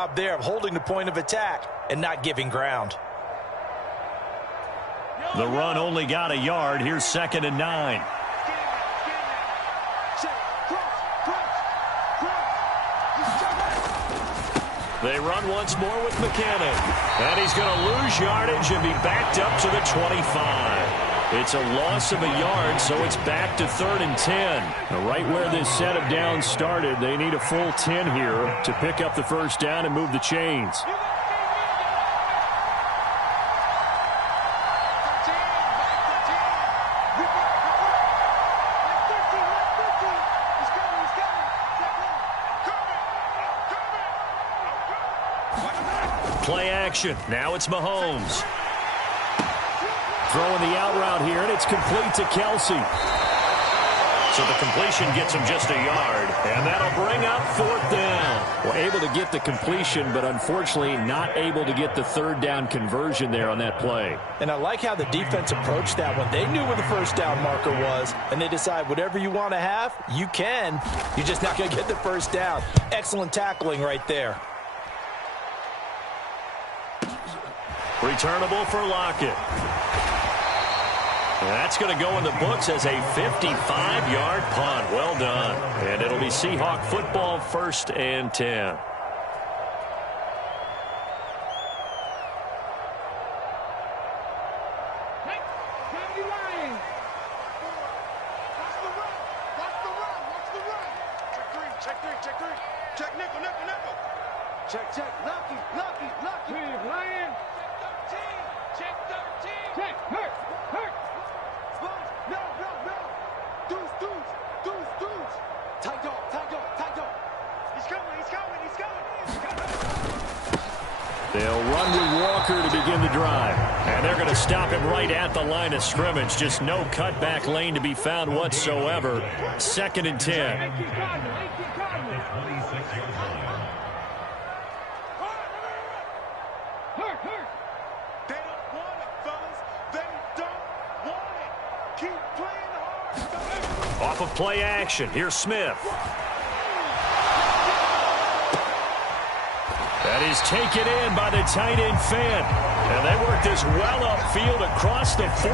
job there of holding the point of attack and not giving ground. The run only got a yard. Here's 2nd and 9. They run once more with McKinnon. And he's going to lose yardage and be backed up to the 25. It's a loss of a yard, so it's back to 3rd and 10. Right where this set of downs started, they need a full 10 here to pick up the first down and move the chains. Play action. Now it's Mahomes. Throwing the out route here, and it's complete to Kelsey. So the completion gets him just a yard, and that'll bring up 4th down. Well, able to get the completion, but unfortunately not able to get the 3rd down conversion there on that play. And I like how the defense approached that one. They knew where the first down marker was, and they decide whatever you want to have, you can. You're just not going to get the first down. Excellent tackling right there. Returnable for Lockett. That's going to go in the books as a 55-yard punt. Well done. And it'll be Seahawk football, 1st and 10. They'll run with Walker to begin the drive. And they're going to stop him right at the line of scrimmage. Just no cutback lane to be found whatsoever. 2nd and 10. Off of play action. Here's Smith. That is taken in by the tight end Fant. And they work this well upfield across the 45.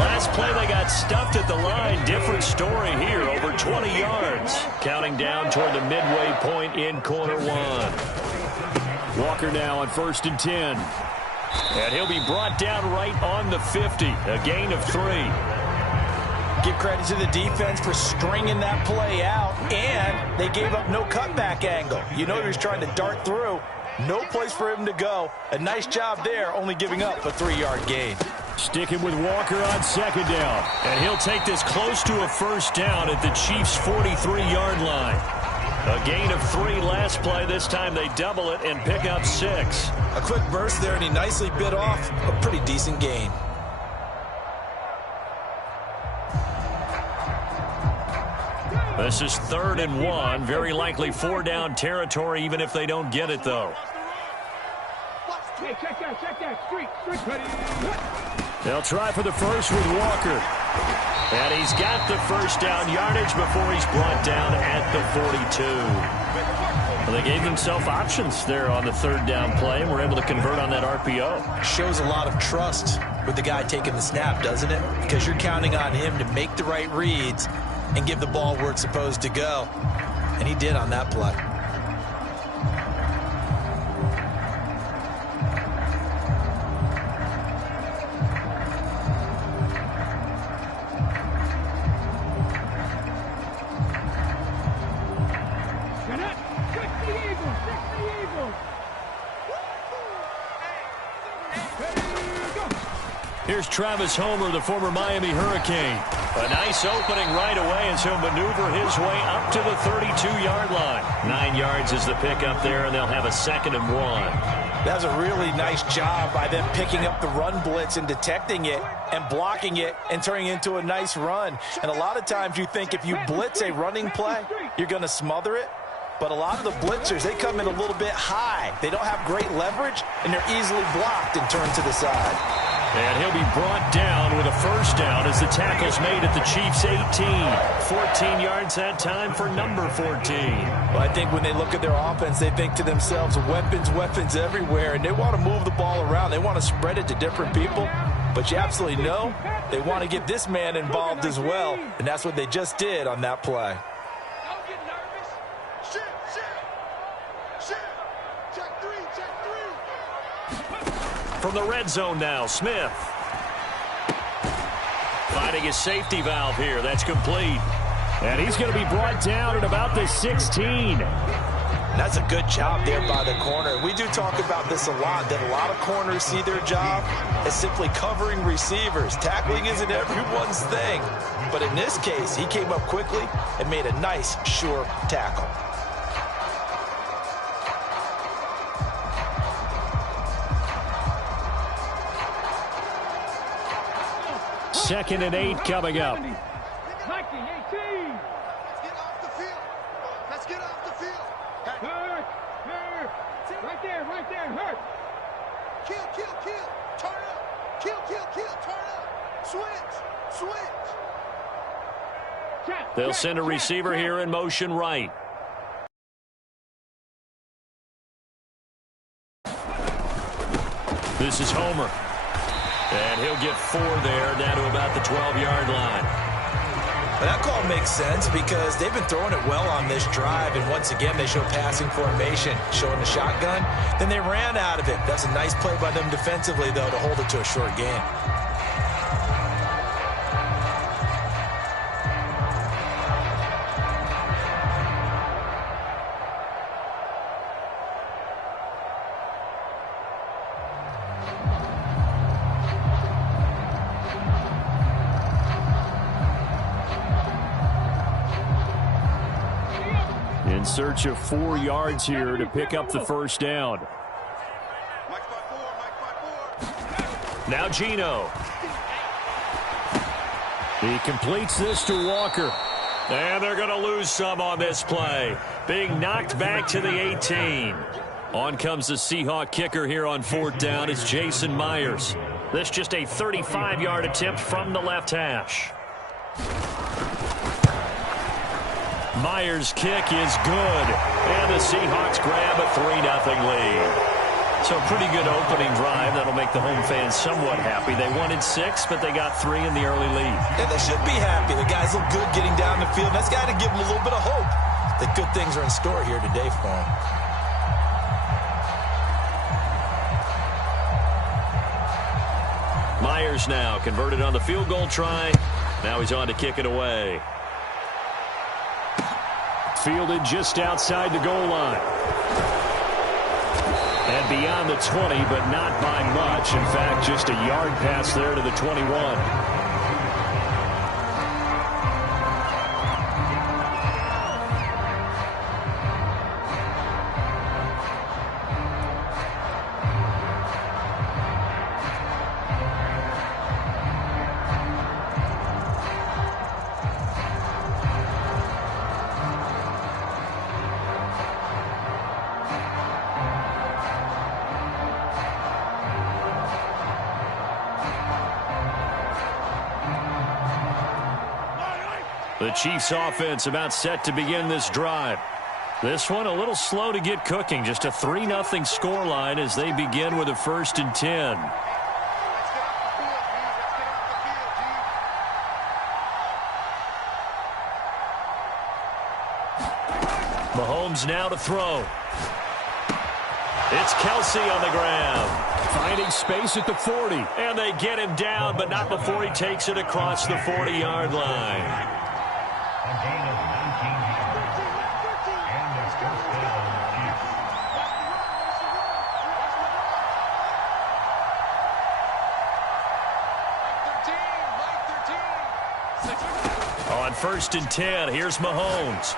Last play they got stuffed at the line. Different story here. Over 20 yards. Counting down toward the midway point in quarter 1. Walker now on 1st and 10. And he'll be brought down right on the 50. A gain of 3. Give credit to the defense for stringing that play out, and they gave up no cutback angle. You know he was trying to dart through. No place for him to go. A nice job there, only giving up a 3-yard gain. Sticking with Walker on 2nd down. And he'll take this close to a first down at the Chiefs' 43-yard line. A gain of 3 last play. This time they double it and pick up 6. A quick burst there, and he nicely bit off a pretty decent gain. This is 3rd and 1. Very likely 4-down territory, even if they don't get it, though. They'll try for the first with Walker. And he's got the first down yardage before he's brought down at the 42. Well, they gave themselves options there on the 3rd down play, and were able to convert on that RPO. Shows a lot of trust with the guy taking the snap, doesn't it? Because you're counting on him to make the right reads and give the ball where it's supposed to go. And he did on that play. Here's Travis Homer, the former Miami Hurricane. A nice opening right away as he'll maneuver his way up to the 32-yard line. 9 yards is the pickup there, and they'll have a 2nd and 1. That was a really nice job by them picking up the run blitz and detecting it and blocking it and turning it into a nice run. And a lot of times you think if you blitz a running play, you're going to smother it. But a lot of the blitzers, they come in a little bit high. They don't have great leverage, and they're easily blocked and turned to the side. And he'll be brought down with a first down as the tackle's made at the Chiefs' 18. 14 yards that time for number 14. Well, I think when they look at their offense, they think to themselves, weapons, weapons everywhere, and they want to move the ball around. They want to spread it to different people. But you absolutely know they want to get this man involved as well, and that's what they just did on that play. Don't get nervous. Shift. Check three. From the red zone now, Smith. Finding his safety valve here. That's complete. And he's going to be brought down at about the 16. That's a good job there by the corner. We do talk about this a lot, that a lot of corners see their job as simply covering receivers. Tackling isn't everyone's thing. But in this case, he came up quickly and made a nice, sure tackle. Second and 8 coming up. Let's get off the field. Hurt. Right there. Hurt. Kill. Turn up. Kill. Turn up. Switch. They'll send a receiver here in motion right. This is Homer. And he'll get 4 there, down to about the 12-yard line. But that call makes sense because they've been throwing it well on this drive, and once again they show passing formation, showing the shotgun. Then they ran out of it. That's a nice play by them defensively, though, to hold it to a short gain. In search of 4 yards here to pick up the first down. Now Geno. He completes this to Walker. And they're going to lose some on this play. Being knocked back to the 18. On comes the Seahawk kicker here on 4th down. It's Jason Myers. This just a 35-yard attempt from the left hash. Myers' kick is good. And the Seahawks grab a 3-0 lead. So a pretty good opening drive. That'll make the home fans somewhat happy. They wanted 6, but they got 3 in the early lead. And they should be happy. The guys look good getting down the field. That's got to give them a little bit of hope that good things are in store here today for them. Myers now converted on the field goal try. Now he's on to kick it away. Fielded just outside the goal line. And beyond the 20, but not by much. In fact, just a yard pass there to the 21. The Chiefs offense about set to begin this drive. This one a little slow to get cooking. Just a 3-0 scoreline as they begin with a 1st and 10. Mahomes now to throw. It's Kelsey on the ground. Finding space at the 40. And they get him down, but not before he takes it across the 40-yard line. On 1st and 10, here's Mahomes.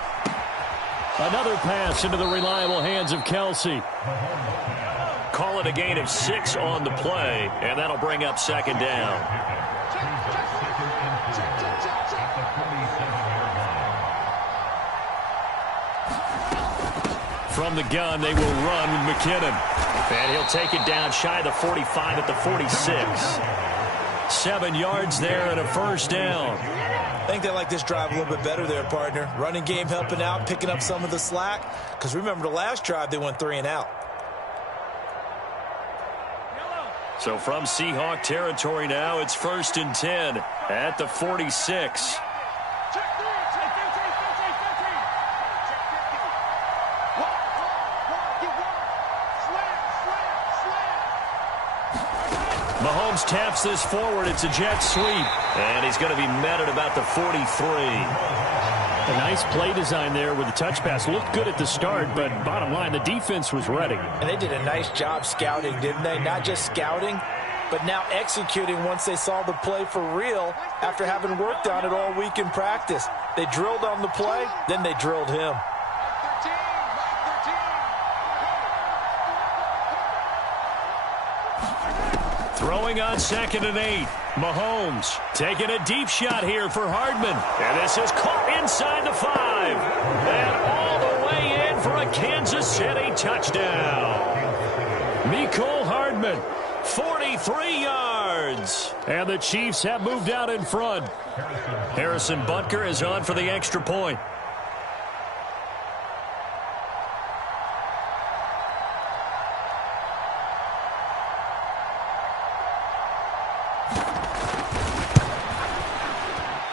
Another pass into the reliable hands of Kelsey. Call it a gain of 6 on the play, and that'll bring up 2nd down. From the gun, they will run with McKinnon. And he'll take it down shy of the 45 at the 46. 7 yards there and a first down. I think they like this drive a little bit better there, partner. Running game helping out, picking up some of the slack. Because remember, the last drive, they went 3 and out. So from Seahawk territory now, it's 1st and 10 at the 46. Mahomes taps this forward. It's a jet sweep. And he's going to be met at about the 43. A nice play design there with the touch pass. Looked good at the start, but bottom line, the defense was ready. And they did a nice job scouting, didn't they? Not just scouting, but now executing once they saw the play for real after having worked on it all week in practice. They drilled on the play, then they drilled him. Throwing on 2nd and 8. Mahomes taking a deep shot here for Hardman. And this is caught inside the 5. And all the way in for a Kansas City touchdown. Mecole Hardman, 43 yards. And the Chiefs have moved out in front. Harrison Butker is on for the extra point.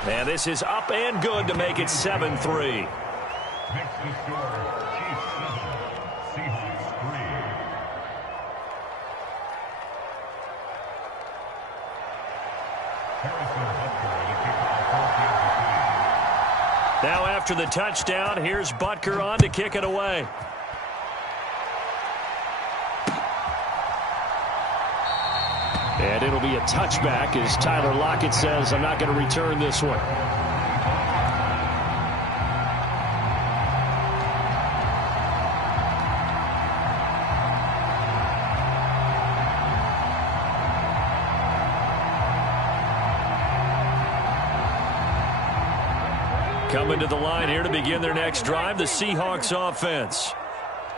And this is up and good to make it 7-3. Next to score, Chiefs 7, Seahawks 3. Harrison Butker, the kickoff for Kansas City. Now after the touchdown, here's Butker on to kick it away. And it'll be a touchback as Tyler Lockett says, I'm not going to return this one. Coming to the line here to begin their next drive, the Seahawks offense.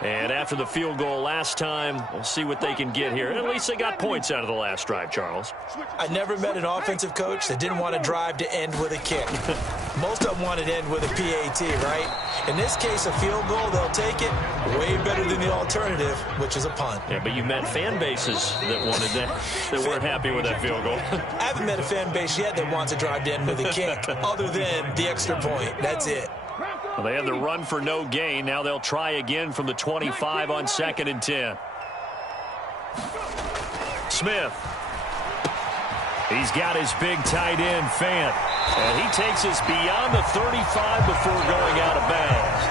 And after the field goal last time, we'll see what they can get here. At least they got points out of the last drive, Charles. I never met an offensive coach that didn't want to drive to end with a kick. Most of them wanted to end with a PAT, right? In this case, a field goal, they'll take it. Way better than the alternative, which is a punt. Yeah, but you met fan bases that wanted that, that weren't happy with that field goal. I haven't met a fan base yet that wants to drive to end with a kick, other than the extra point. That's it. Well, they had the run for no gain. Now they'll try again from the 25 on 2nd and 10. Smith. He's got his big tight end, Fant. And he takes us beyond the 35 before going out of bounds.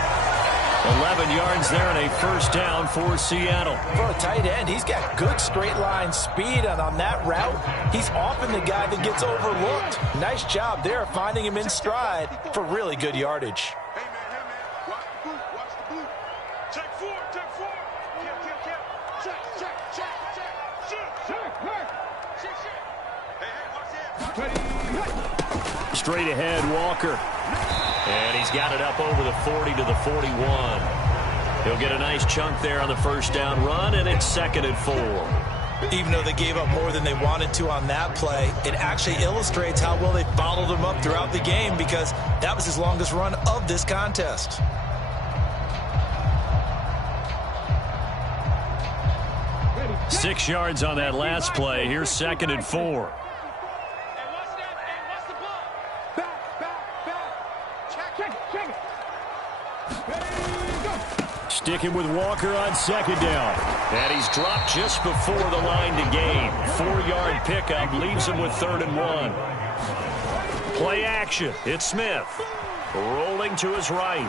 11 yards there and a first down for Seattle. For a tight end, he's got good straight line speed, and on that route, he's often the guy that gets overlooked. Nice job there finding him in stride for really good yardage. Straight ahead, Walker. And he's got it up over the 40 to the 41. He'll get a nice chunk there on the first down run, and it's 2nd and 4. Even though they gave up more than they wanted to on that play, it actually illustrates how well they followed him up throughout the game, because that was his longest run of this contest. Six yards on that last play. Here's 2nd and 4. Sticking with Walker on 2nd down. And he's dropped just before the line to gain. 4-yard pickup leaves him with 3rd and 1. Play action. It's Smith. Rolling to his right.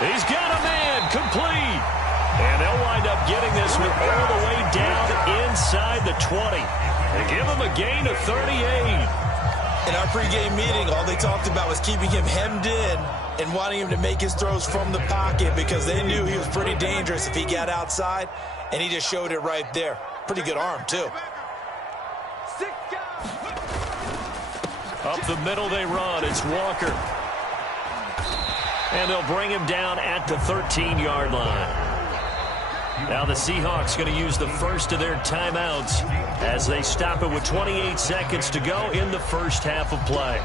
He's got a man. Complete. And they'll wind up getting this one all the way down inside the 20. They give him a gain of 38. In our pregame meeting, all they talked about was keeping him hemmed in and wanting him to make his throws from the pocket, because they knew he was pretty dangerous if he got outside, and he just showed it right there. Pretty good arm, too. Up the middle they run. It's Walker. And they'll bring him down at the 13-yard line. Now the Seahawks going to use the first of their timeouts as they stop it with 28 seconds to go in the first half of play.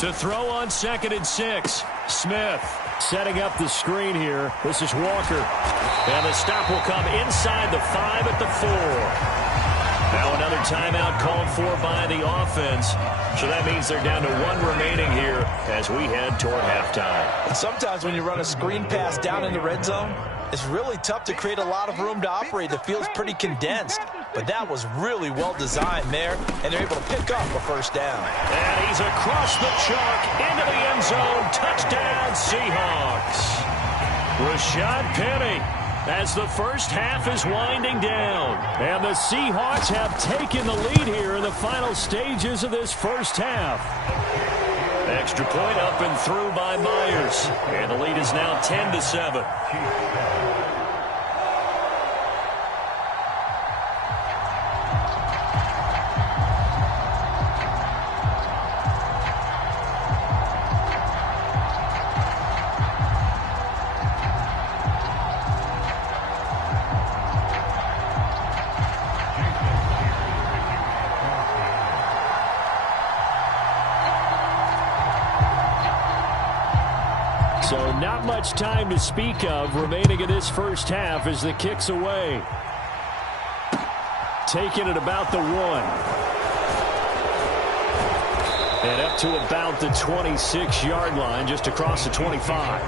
To throw on 2nd and 6. Smith setting up the screen here. This is Walker. And the stop will come inside the 5 at the 4. Now another timeout called for by the offense. So that means they're down to 1 remaining here as we head toward halftime. And sometimes when you run a screen pass down in the red zone, it's really tough to create a lot of room to operate. The field's pretty condensed. But that was really well designed there, and they're able to pick up a first down. And he's across the chalk into the end zone. Touchdown, Seahawks. Rashad Penny as the first half is winding down. And the Seahawks have taken the lead here in the final stages of this first half. Extra point up and through by Myers. And the lead is now 10-7. So not much time to speak of remaining in this first half as the kick's away. Taking it about the 1. And up to about the 26-yard line, just across the 25.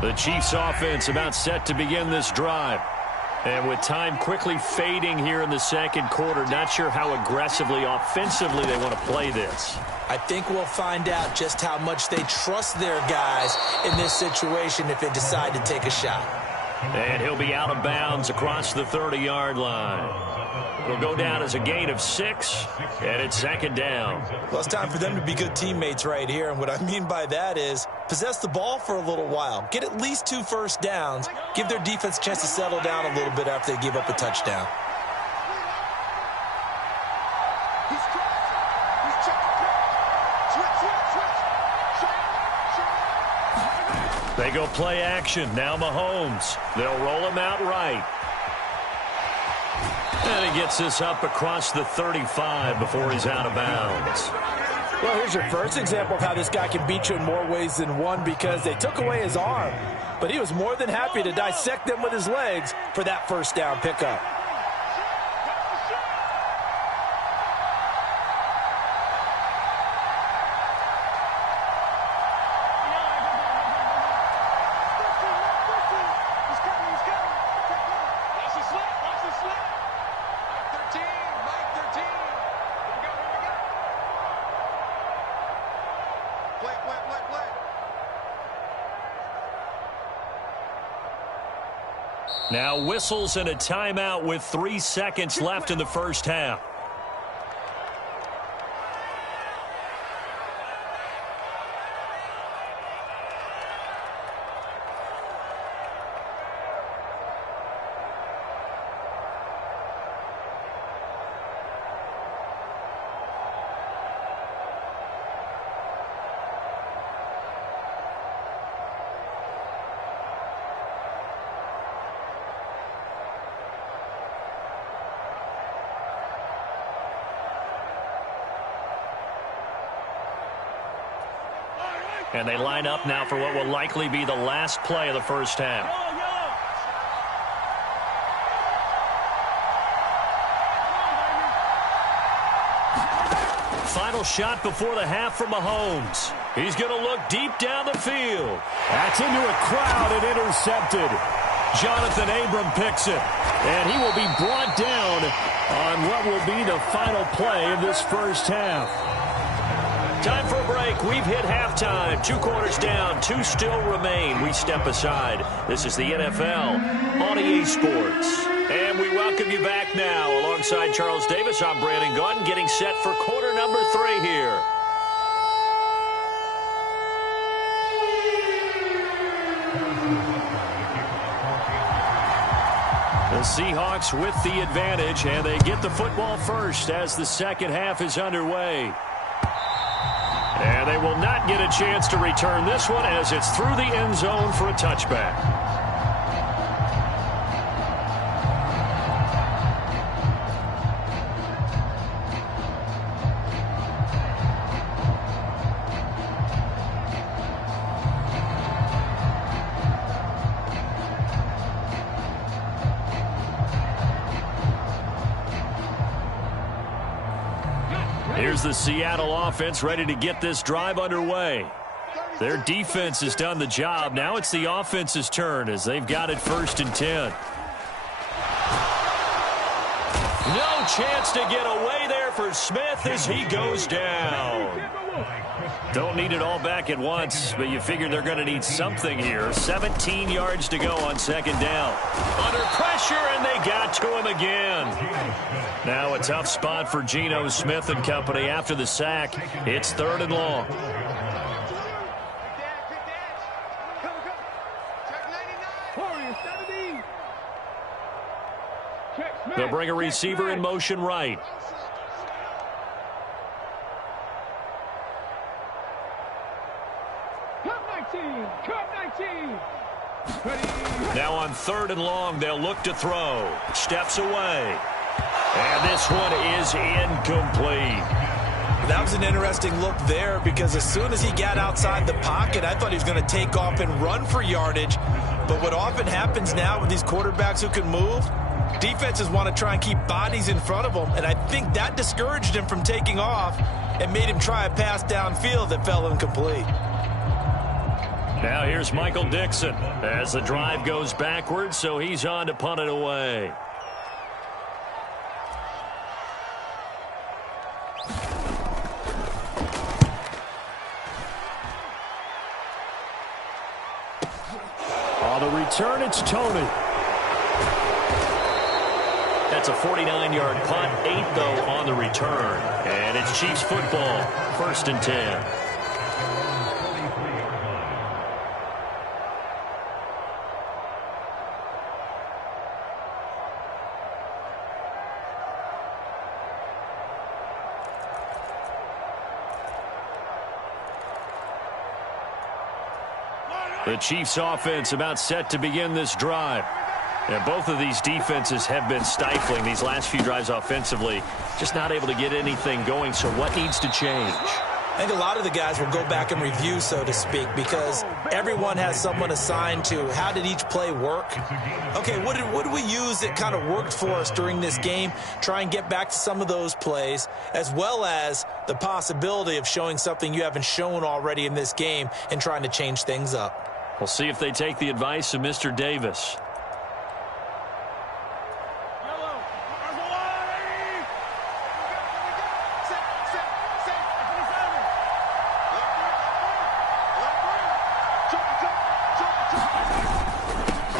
The Chiefs offense about set to begin this drive. And with time quickly fading here in the second quarter, not sure how aggressively, offensively they want to play this. I think we'll find out just how much they trust their guys in this situation if they decide to take a shot. And he'll be out of bounds across the 30-yard line. It'll go down as a gain of 6, and it's 2nd down. Well, it's time for them to be good teammates right here, and what I mean by that is possess the ball for a little while. Get at least 2 first downs. Give their defense a chance to settle down a little bit after they give up a touchdown. They go play action. Now Mahomes. They'll roll him out right. And he gets this up across the 35 before he's out of bounds. Well, here's your first example of how this guy can beat you in more ways than one, because they took away his arm, but he was more than happy to dissect them with his legs for that first down pickup. Now whistles and a timeout with 3 seconds left in the first half. And they line up now for what will likely be the last play of the first half. Final shot before the half for Mahomes. He's going to look deep down the field. That's into a crowd and intercepted. Jonathan Abram picks it, and he will be brought down on what will be the final play of this first half. Time for a break. We've hit halftime. 2 quarters down, 2 still remain. We step aside. This is the NFL on EA Sports. And we welcome you back now. Alongside Charles Davis, I'm Brandon Gaudin, getting set for quarter number 3 here. The Seahawks with the advantage, and they get the football first as the second half is underway. And they will not get a chance to return this one as it's through the end zone for a touchback. Here's the Seattle offense ready to get this drive underway. Their defense has done the job. Now it's the offense's turn as they've got it 1st and 10. No chance to get away there for Smith as he goes down. Don't need it all back at once, but you figure they're going to need something here. 17 yards to go on 2nd down. Under pressure, and they got to him again. Now a tough spot for Geno Smith and company after the sack. It's 3rd and long. They'll bring a receiver in motion right. Now on 3rd and long, they'll look to throw. Steps away. And this one is incomplete. That was an interesting look there because as soon as he got outside the pocket, I thought he was going to take off and run for yardage. But what often happens now with these quarterbacks who can move, defenses want to try and keep bodies in front of them. And I think that discouraged him from taking off and made him try a pass downfield that fell incomplete. Now here's Michael Dixon as the drive goes backwards, so he's on to punt it away. On the return, it's Tony. That's a 49-yard punt, 8 though on the return. And it's Chiefs football, 1st and 10. The Chiefs offense about set to begin this drive. And both of these defenses have been stifling these last few drives offensively. Just not able to get anything going, so what needs to change? I think a lot of the guys will go back and review, so to speak, because everyone has someone assigned to how did each play work. Okay, what did we use that kind of worked for us during this game? Try and get back to some of those plays, as well as the possibility of showing something you haven't shown already in this game and trying to change things up. We'll see if they take the advice of Mr. Davis.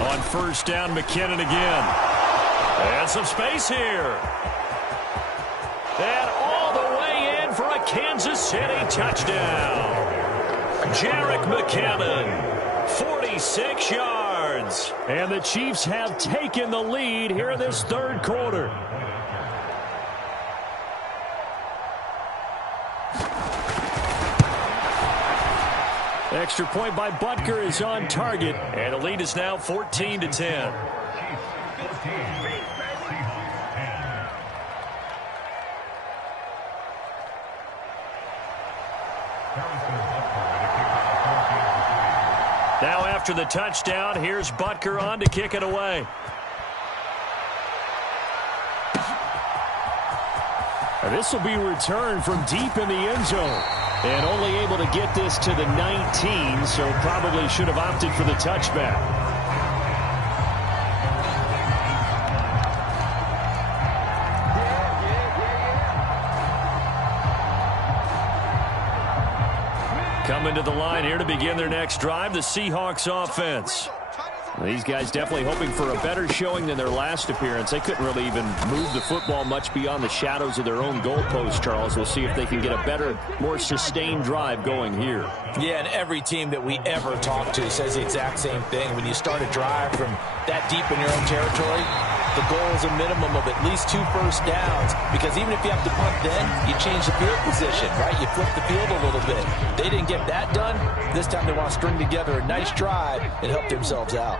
On 1st down, McKinnon again. And some space here. And all the way in for a Kansas City touchdown. Jerick McKinnon. 46 yards. And the Chiefs have taken the lead here in this 3rd quarter. Extra point by Butker is on target. And the lead is now 14-10. Now after the touchdown, here's Butker on to kick it away. This will be returned from deep in the end zone. And only able to get this to the 19, so probably should have opted for the touchback. Coming to the line here to begin their next drive, the Seahawks offense. These guys definitely hoping for a better showing than their last appearance. They couldn't really even move the football much beyond the shadows of their own goalpost, Charles. We'll see if they can get a better, more sustained drive going here. Yeah, and every team that we ever talk to says the exact same thing. When you start a drive from that deep in your own territory, the goal is a minimum of at least 2 first downs, because even if you have to punt then, you change the field position, right? You flip the field a little bit. They didn't get that done. This time they want to string together a nice drive and help themselves out.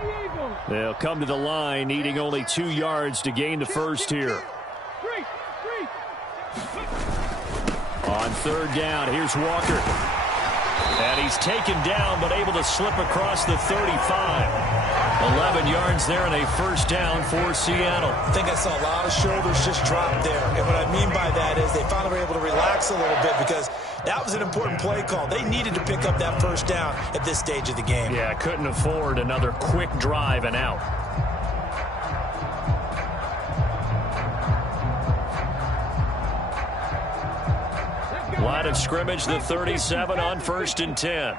They'll come to the line, needing only 2 yards to gain the first here. On third down, here's Walker. And he's taken down, but able to slip across the 35. 11 yards there and a first down for Seattle. I think I saw a lot of shoulders just drop there. And what I mean by that is they finally were able to relax a little bit, because that was an important play call. They needed to pick up that first down at this stage of the game. Yeah, couldn't afford another quick drive and out. Line of scrimmage, the 37 on 1st and 10.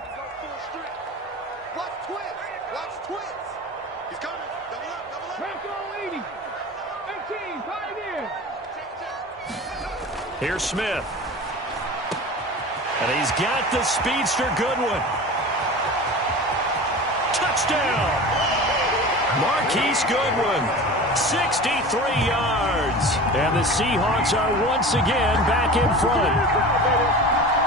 Here's Smith. And he's got the speedster Goodwin. Touchdown! Marquise Goodwin, 63 yards. And the Seahawks are once again back in front.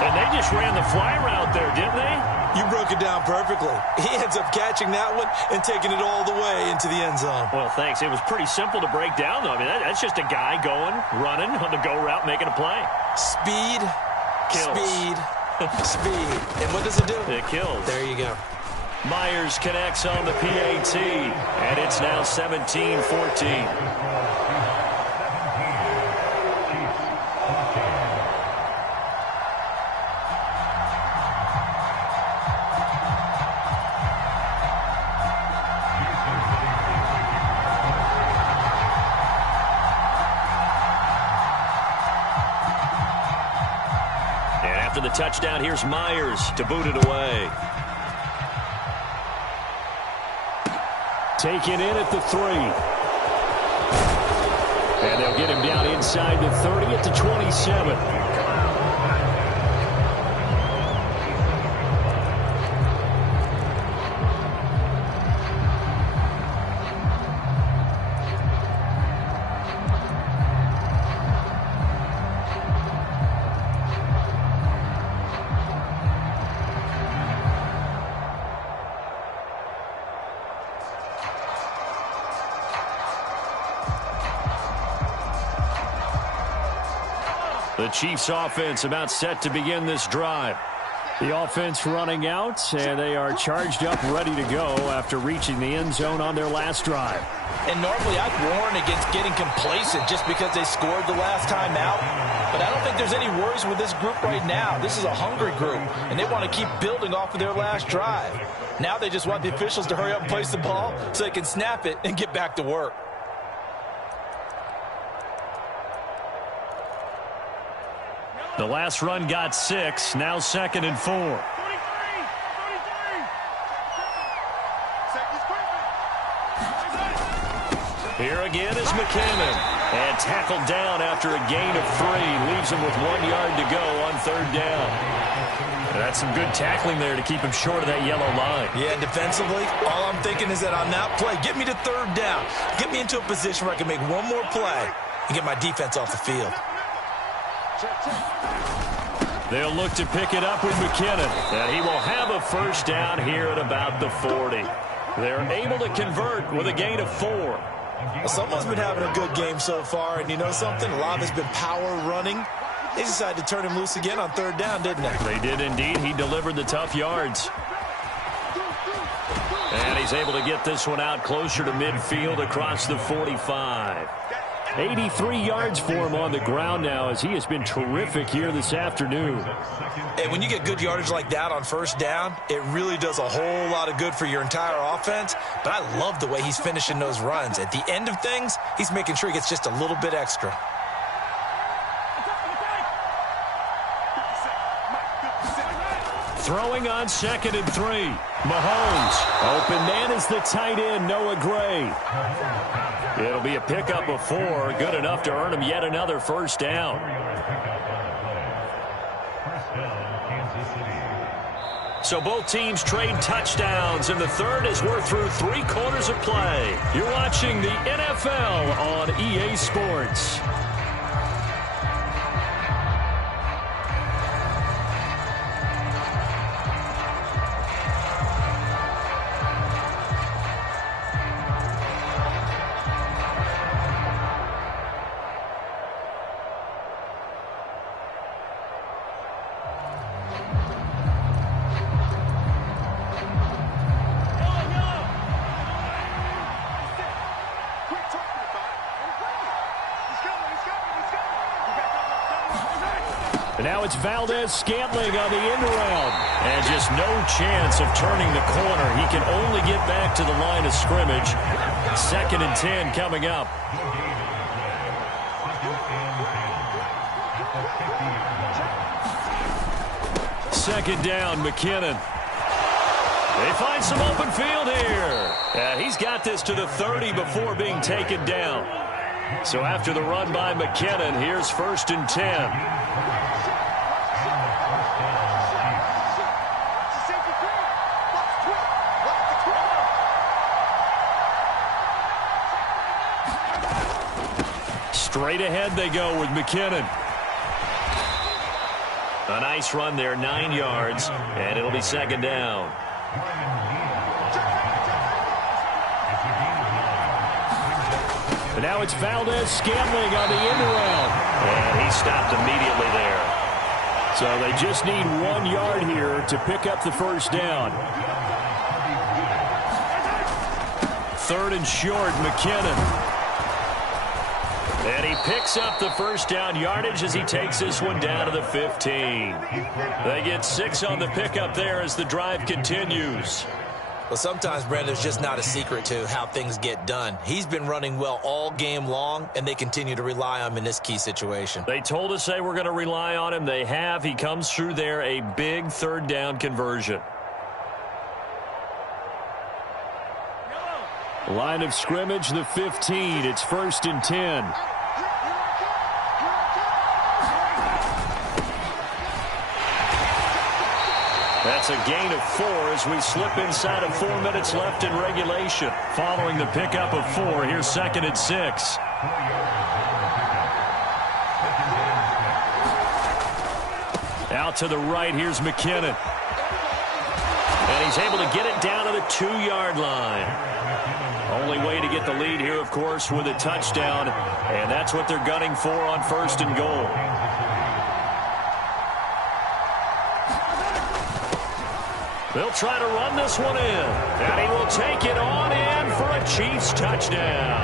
And they just ran the fly route there, didn't they? You broke it down perfectly. He ends up catching that one and taking it all the way into the end zone. Well, thanks. It was pretty simple to break down, though. I mean, that's just a guy going, running on the go route, making a play. Speed, kills. Speed, speed. And what does it do? It kills. There you go. Myers connects on the PAT, and it's now 17-14. After the touchdown, here's Myers to boot it away. Taken in at the 3. And they'll get him down inside the 30 at the 27. The Chiefs offense about set to begin this drive. The offense running out, and they are charged up, ready to go after reaching the end zone on their last drive. And normally I'd warn against getting complacent just because they scored the last time out. But I don't think there's any worries with this group right now. This is a hungry group, and they want to keep building off of their last drive. Now they just want the officials to hurry up and place the ball so they can snap it and get back to work. The last run got 6, now 2nd and 4. Here again is McKinnon. And tackled down after a gain of 3. Leaves him with 1 yard to go on 3rd down. That's some good tackling there to keep him short of that yellow line. Yeah, defensively, all I'm thinking is that on that play, get me to 3rd down. Get me into a position where I can make one more play and get my defense off the field. They'll look to pick it up with McKinnon. And he will have a first down here at about the 40. They're able to convert with a gain of 4. Well, someone's been having a good game so far, and you know something? A lot of it's been power running. They decided to turn him loose again on 3rd down, didn't they? They did indeed. He delivered the tough yards. And he's able to get this one out closer to midfield across the 45. 83 yards for him on the ground now as he has been terrific here this afternoon. And when you get good yardage like that on first down, it really does a whole lot of good for your entire offense. But I love the way he's finishing those runs. At the end of things, he's making sure he gets just a little bit extra. Throwing on 2nd and 3. Mahomes. Open man is the tight end, Noah Gray. It'll be a pickup of 4. Good enough to earn him yet another first down. So both teams trade touchdowns, and the third as we're through 3 quarters of play. You're watching the NFL on EA Sports. Now it's Valdez-Scantling on the end around. And just no chance of turning the corner. He can only get back to the line of scrimmage. 2nd and 10 coming up. Second down, McKinnon. They find some open field here. He's got this to the 30 before being taken down. So after the run by McKinnon, here's 1st and 10. Straight ahead they go with McKinnon. A nice run there, 9 yards, and it'll be 2nd down. And now it's Valdez-Scantling on the end around. And he stopped immediately there. So they just need 1 yard here to pick up the first down. 3rd and short, McKinnon. And he picks up the first down yardage as he takes this one down to the 15. They get 6 on the pickup there as the drive continues. Well, sometimes, Brandon, there's just not a secret to how things get done. He's been running well all game long, and they continue to rely on him in this key situation. They told us they were going to rely on him. They have. He comes through there, a big 3rd down conversion. Line of scrimmage, the 15. It's 1st and 10. That's a gain of 4 as we slip inside of 4 minutes left in regulation. Following the pickup of 4, here's 2nd and 6. Out to the right, here's McKinnon. And he's able to get it down to the 2-yard line. Only way to get the lead here, of course, with a touchdown. And that's what they're gunning for on 1st and goal. They'll try to run this one in. And he will take it on in for a Chiefs touchdown.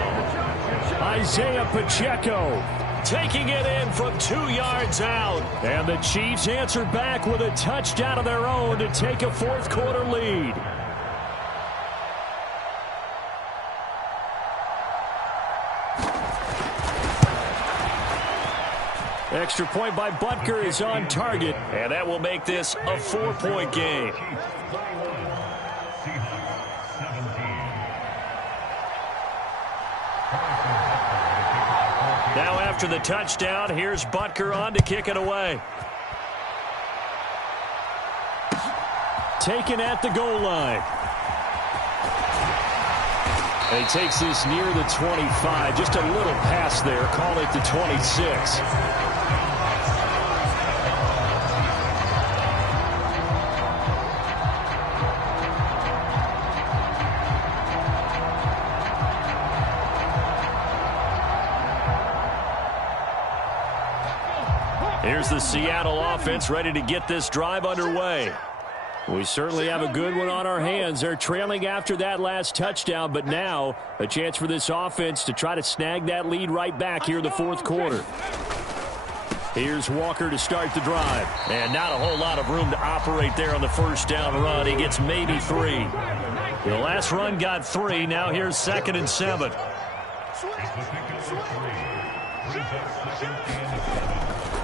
Isaiah Pacheco taking it in from 2 yards out. And the Chiefs answer back with a touchdown of their own to take a 4th quarter lead. Extra point by Butker is on target, and that will make this a 4-point game. Now after the touchdown, here's Butker on to kick it away. Taken at the goal line. And he takes this near the 25, just a little pass there, call it the 26. Here's the Seattle offense ready to get this drive underway. We certainly have a good one on our hands. They're trailing after that last touchdown, but now a chance for this offense to try to snag that lead right back here in the fourth quarter. Here's Walker to start the drive. And not a whole lot of room to operate there on the first down run. He gets maybe 3. The last run got 3. Now here's 2nd and 7.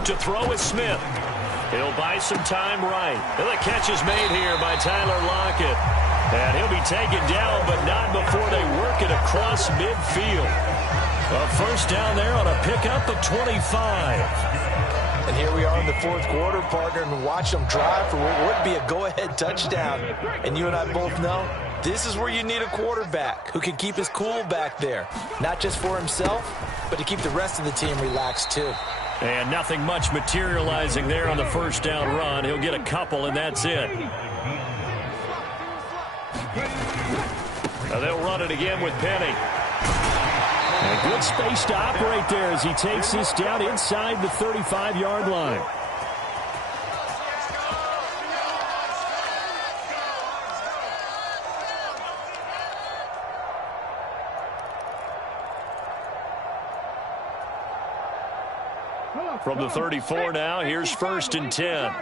To throw is Smith. He'll buy some time right. And the catch is made here by Tyler Lockett. And he'll be taken down, but not before they work it across midfield. A first down there on a pickup of 25. And here we are in the fourth quarter, partner, and watch them drive for what would be a go-ahead touchdown. And you and I both know this is where you need a quarterback who can keep his cool back there. Not just for himself, but to keep the rest of the team relaxed too. And nothing much materializing there on the first down run. He'll get a couple, and that's it. Now they'll run it again with Penny. And a good space to operate there as he takes this down inside the 35-yard line. From the 34 now, here's 1st and 10.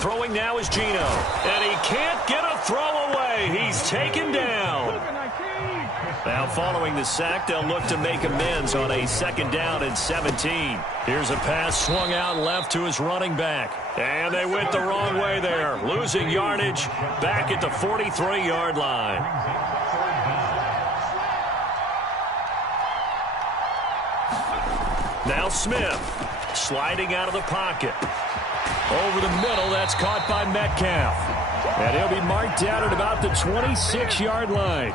Throwing now is Geno. And he can't get a throw away. He's taken down. Now following the sack, they'll look to make amends on a 2nd down and 17. Here's a pass swung out left to his running back. And they went the wrong way there. Losing yardage back at the 43-yard line. Now Smith sliding out of the pocket. Over the middle, that's caught by Metcalf. And he'll be marked down at about the 26-yard line.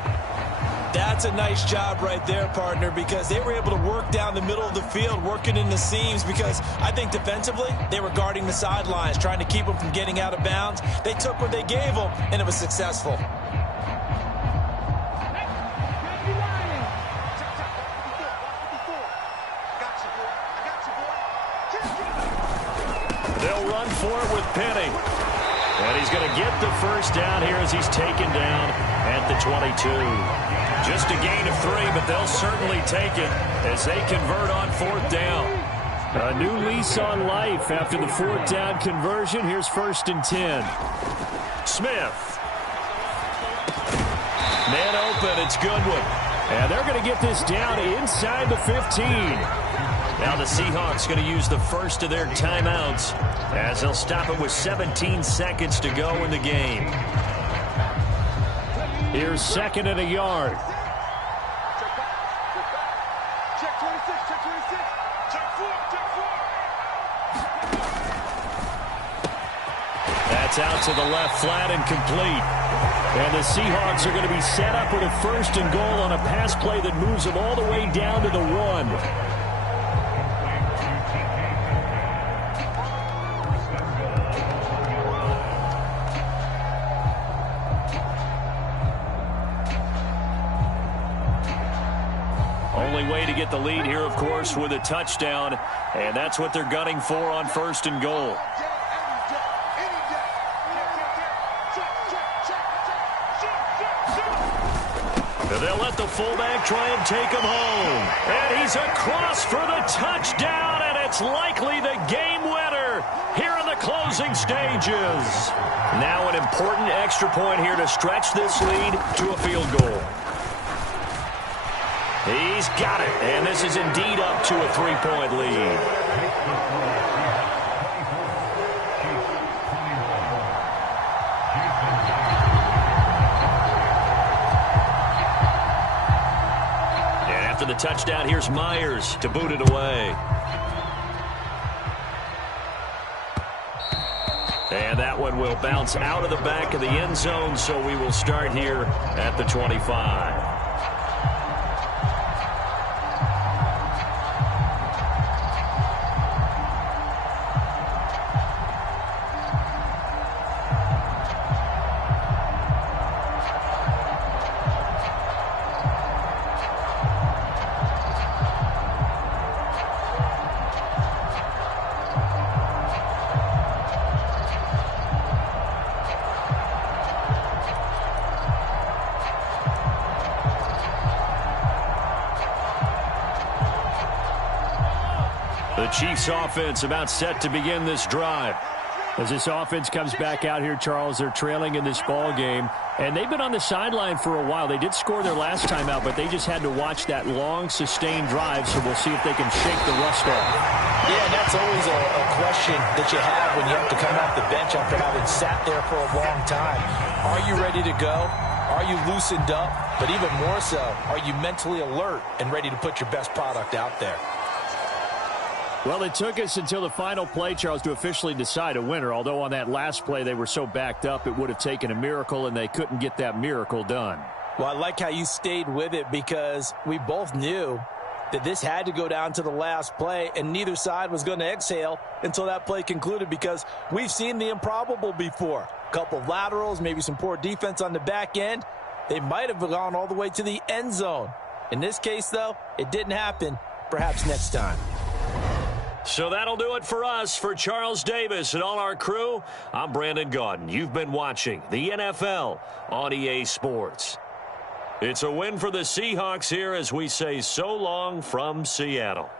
That's a nice job right there, partner, because they were able to work down the middle of the field, working in the seams, because I think defensively they were guarding the sidelines, trying to keep them from getting out of bounds. They took what they gave them, and it was successful. They'll run for it with Penny. And he's going to get the first down here as he's taken down at the 22. Just a gain of 3, but they'll certainly take it as they convert on 4th down. A new lease on life after the 4th down conversion. Here's 1st and 10. Smith. Man open, it's Goodwin. And they're going to get this down inside the 15. Now the Seahawks going to use the first of their timeouts as they'll stop it with 17 seconds to go in the game. Here's 2nd and a yard. Check 26, check 26. Check 4, check 4. That's out to the left, flat and complete. And the Seahawks are going to be set up with a 1st and goal on a pass play that moves them all the way down to the 1. Only way to get the lead here, of course, with a touchdown. And that's what they're gunning for on 1st and goal. They'll let the fullback try and take him home. And he's across for the touchdown, and it's likely the game winner here in the closing stages. Now an important extra point here to stretch this lead to a field goal. He's got it, and this is indeed up to a 3-point lead. And after the touchdown, here's Myers to boot it away. And that one will bounce out of the back of the end zone, so we will start here at the 25. The Chiefs offense about set to begin this drive. As this offense comes back out here, Charles, they're trailing in this ball game, and they've been on the sideline for a while. They did score their last time out, but they just had to watch that long, sustained drive, so we'll see if they can shake the rust off. Yeah, and that's always a question that you have when you have to come off the bench after having sat there for a long time. Are you ready to go? Are you loosened up? But even more so, are you mentally alert and ready to put your best product out there? Well, it took us until the final play, Charles, to officially decide a winner, although on that last play they were so backed up it would have taken a miracle, and they couldn't get that miracle done. Well, I like how you stayed with it because we both knew that this had to go down to the last play, and neither side was going to exhale until that play concluded because we've seen the improbable before. A couple of laterals, maybe some poor defense on the back end. They might have gone all the way to the end zone. In this case, though, it didn't happen. Perhaps next time. So that'll do it for us. For Charles Davis and all our crew, I'm Brandon Gaudin. You've been watching the NFL on EA Sports. It's a win for the Seahawks here as we say so long from Seattle.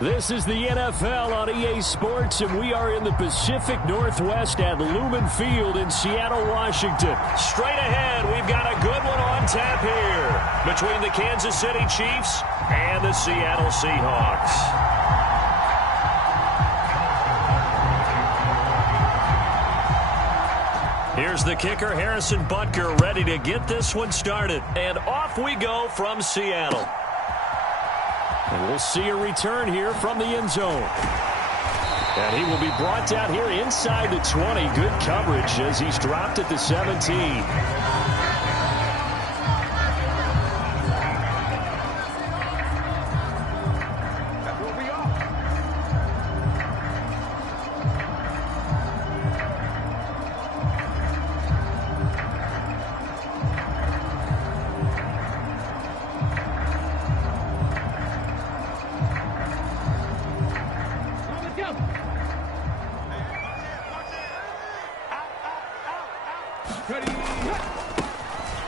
This is the NFL on EA Sports, and we are in the Pacific Northwest at Lumen Field in Seattle, Washington. Straight ahead, we've got a good one on tap here between the Kansas City Chiefs and the Seattle Seahawks. Here's the kicker, Harrison Butker, ready to get this one started. And off we go from Seattle. And we'll see a return here from the end zone. And he will be brought down here inside the 20. Good coverage as he's dropped at the 17.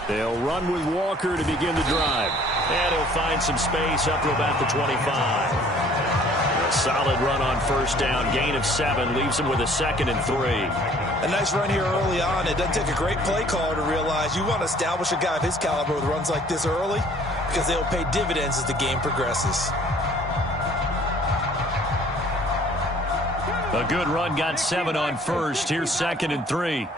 They'll run with Walker to begin the drive. And he'll find some space up to about the 25. A solid run on first down. Gain of 7 leaves him with a 2nd and 3. A nice run here early on. It doesn't take a great play caller to realize you want to establish a guy of his caliber with runs like this early because they'll pay dividends as the game progresses. A good run got 7 on first. Here's 2nd and 3.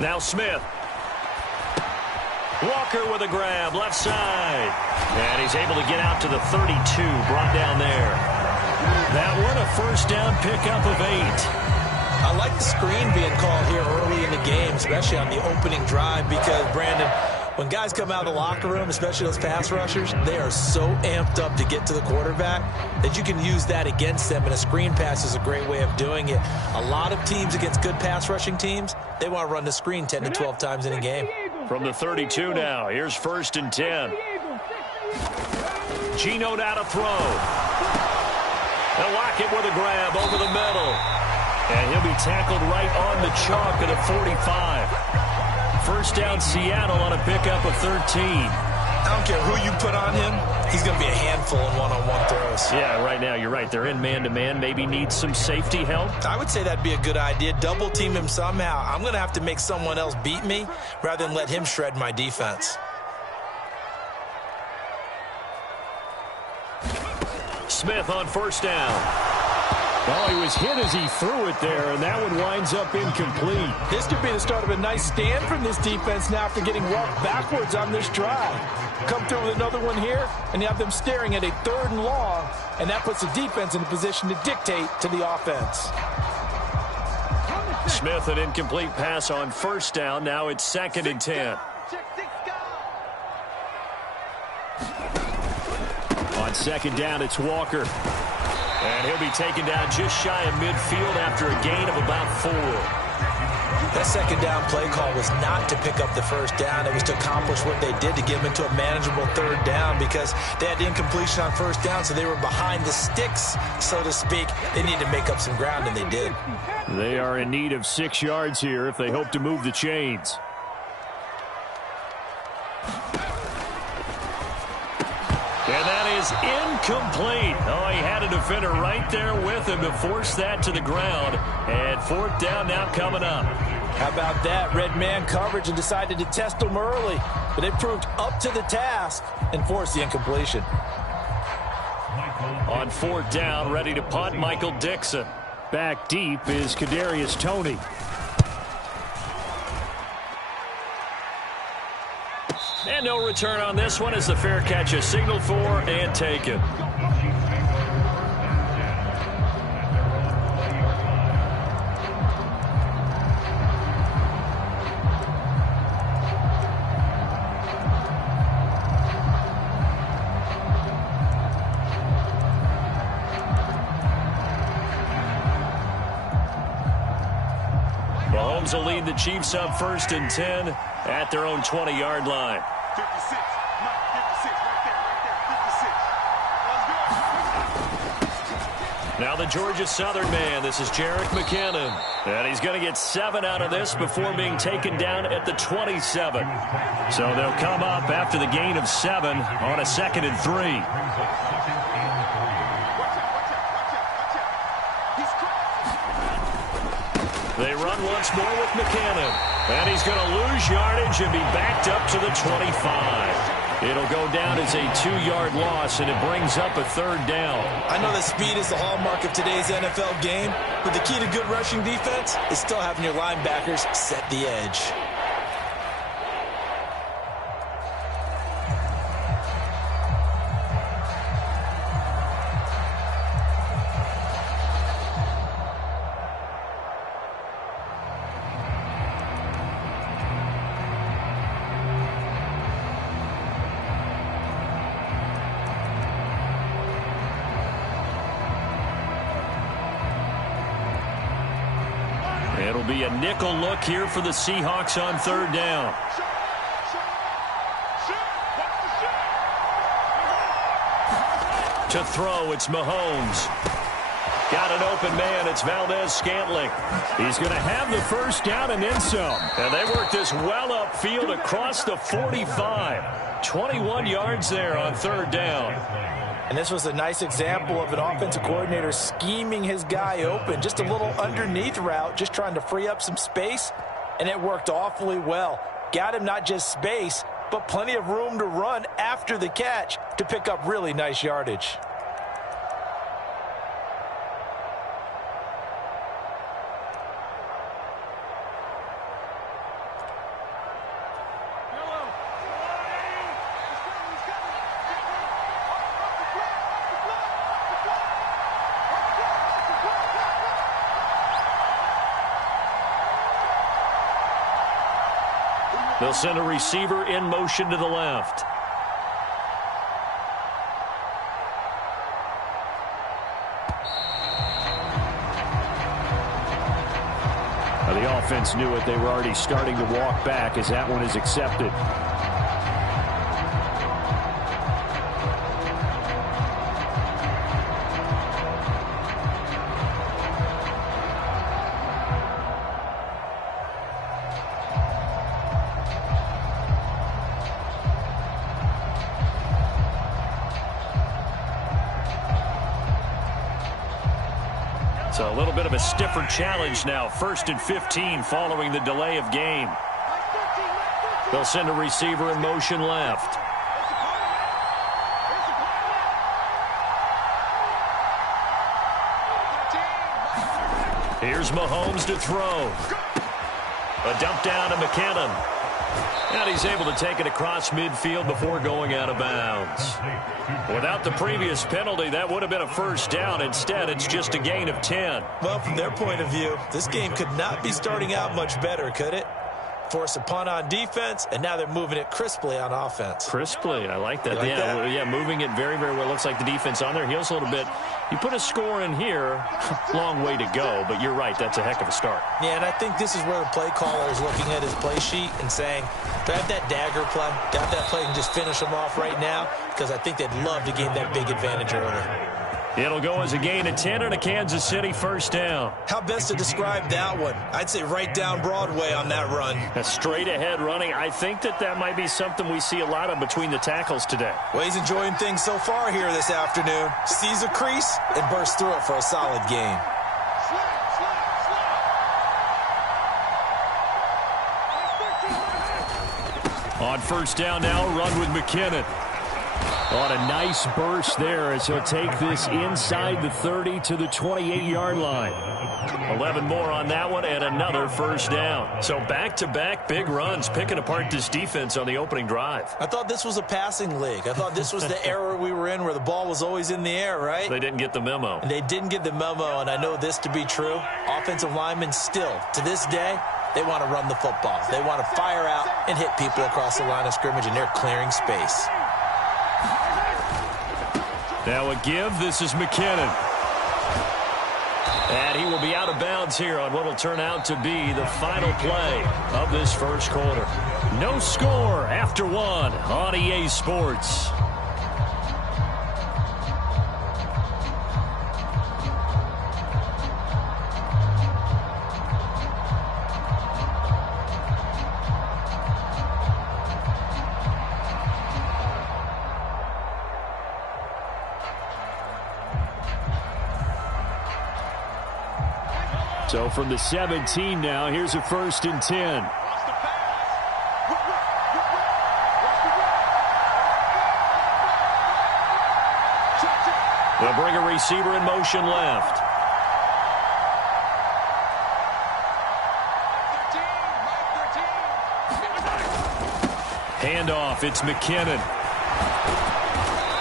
Now Smith. Walker with a grab, left side. And he's able to get out to the 32, brought down there. That one a first down pickup of 8. I like the screen being called here early in the game, especially on the opening drive, because, Brandon, when guys come out of the locker room, especially those pass rushers, they are so amped up to get to the quarterback that you can use that against them, and a screen pass is a great way of doing it. A lot of teams against good pass rushing teams, they want to run the screen 10 to 12 times in a game. From the 32 now, here's 1st and 10. Geno now to throw. They'll lock it with a grab over the middle. And he'll be tackled right on the chalk at a 45. First down Seattle on a pickup of 13. I don't care who you put on him, he's going to be a handful in one-on-one throws. Yeah, right now, you're right. They're in man-to-man. Maybe needs some safety help. I would say that'd be a good idea. Double team him somehow. I'm going to have to make someone else beat me rather than let him shred my defense. Smith on first down. Well, he was hit as he threw it there, and that one winds up incomplete. This could be the start of a nice stand from this defense now after getting walked backwards on this drive. Come through with another one here, and you have them staring at a 3rd and long, and that puts the defense in a position to dictate to the offense. Smith, an incomplete pass on first down. Now it's 2nd and 10. On 2nd down, it's Walker. And he'll be taken down just shy of midfield after a gain of about 4. That 2nd down play call was not to pick up the first down. It was to accomplish what they did to get them into a manageable 3rd down because they had the incompletion on first down, so they were behind the sticks, so to speak. They needed to make up some ground, and they did. They are in need of 6 yards here if they hope to move the chains. And that is incomplete. Oh, he had a defender right there with him to force that to the ground. And 4th down now coming up. How about that? Red man coverage and decided to test them early. But they proved up to the task and forced the incompletion. On 4th down, ready to punt, Michael Dixon. Back deep is Kadarius Toney. And no return on this one as the fair catch is signaled for and taken. Mahomes will lead the Chiefs up 1st and 10 at their own 20-yard line. 56, Mike, 56, right there, 56. Let's go. Now the Georgia Southern man. This is Jerick McKinnon. And he's going to get 7 out of this before being taken down at the 27. So they'll come up after the gain of 7 on a 2nd and 3. They run once more with McKinnon. And he's going to lose yardage and be backed up to the 25. It'll go down as a 2-yard loss, and it brings up a 3rd down. I know that speed is the hallmark of today's NFL game, but the key to good rushing defense is still having your linebackers set the edge. It'll be a nickel look here for the Seahawks on 3rd down. To throw, it's Mahomes. Got an open man. It's Valdez-Scantling. He's going to have the 1st down and then some. And they work this well upfield across the 45. 21 yards there on 3rd down. And this was a nice example of an offensive coordinator scheming his guy open. Just a little underneath route, just trying to free up some space, and it worked awfully well. Got him not just space, but plenty of room to run after the catch to pick up really nice yardage. They'll send a receiver in motion to the left. The offense knew it. They were already starting to walk back as that one is accepted. So a little bit of a stiffer challenge now. 1st and 15 following the delay of game. They'll send a receiver in motion left. Here's Mahomes to throw. A dump down to McKinnon. And he's able to take it across midfield before going out of bounds. Without the previous penalty, that would have been a 1st down. Instead, it's just a gain of 10. Well, from their point of view, this game could not be starting out much better, could it? Force a punt on defense, and now they're moving it crisply on offense. Crisply, I like that. Like that? Yeah, moving it very, very well. Looks like the defense on their heels a little bit. You put a score in here, long way to go, but you're right, that's a heck of a start. Yeah, and I think this is where the play caller is looking at his play sheet and saying, do I have that dagger play? Do I have that play and just finish them off right now? Because I think they'd love to gain that big advantage early. It'll go as a gain of 10 and a Kansas City 1st down. How best to describe that one? I'd say right down Broadway on that run. A straight ahead running. I think that might be something we see a lot of between the tackles today. Well, he's enjoying things so far here this afternoon. Sees a crease and bursts through it for a solid gain. On 1st down now, run with McKinnon. On a nice burst there as he'll take this inside the 30 to the 28-yard line. 11 more on that one and another 1st down. So back-to-back big runs picking apart this defense on the opening drive. I thought this was a passing league. I thought this was the era we were in where the ball was always in the air, right? They didn't get the memo. And they didn't get the memo, and I know this to be true. Offensive linemen still, to this day, they want to run the football. They want to fire out and hit people across the line of scrimmage, and they're clearing space. Now a give. This is McKinnon. And he will be out of bounds here on what will turn out to be the final play of this 1st quarter. No score after 1 on EA Sports. So from the 17 now, here's a 1st and 10. They'll bring a receiver in motion left. Handoff, it's McKinnon.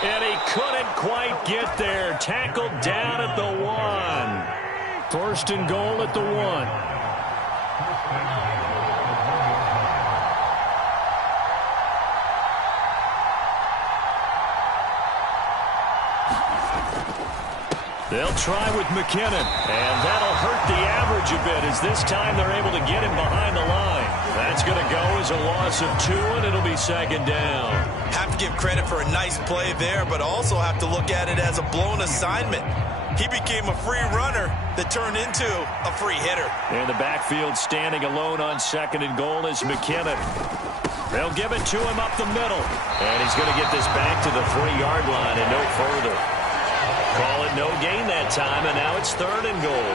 And he couldn't quite get there. Tackled down at the 1. First and goal at the 1. They'll try with McKinnon, and that'll hurt the average a bit as this time they're able to get him behind the line. That's going to go as a loss of 2, and it'll be second down. Have to give credit for a nice play there, but also have to look at it as a blown assignment. He became a free runner that turned into a free hitter. In the backfield, standing alone on second and goal is McKinnon. They'll give it to him up the middle, and he's going to get this back to the 3-yard line and no further. Call it no gain that time, and now it's third and goal.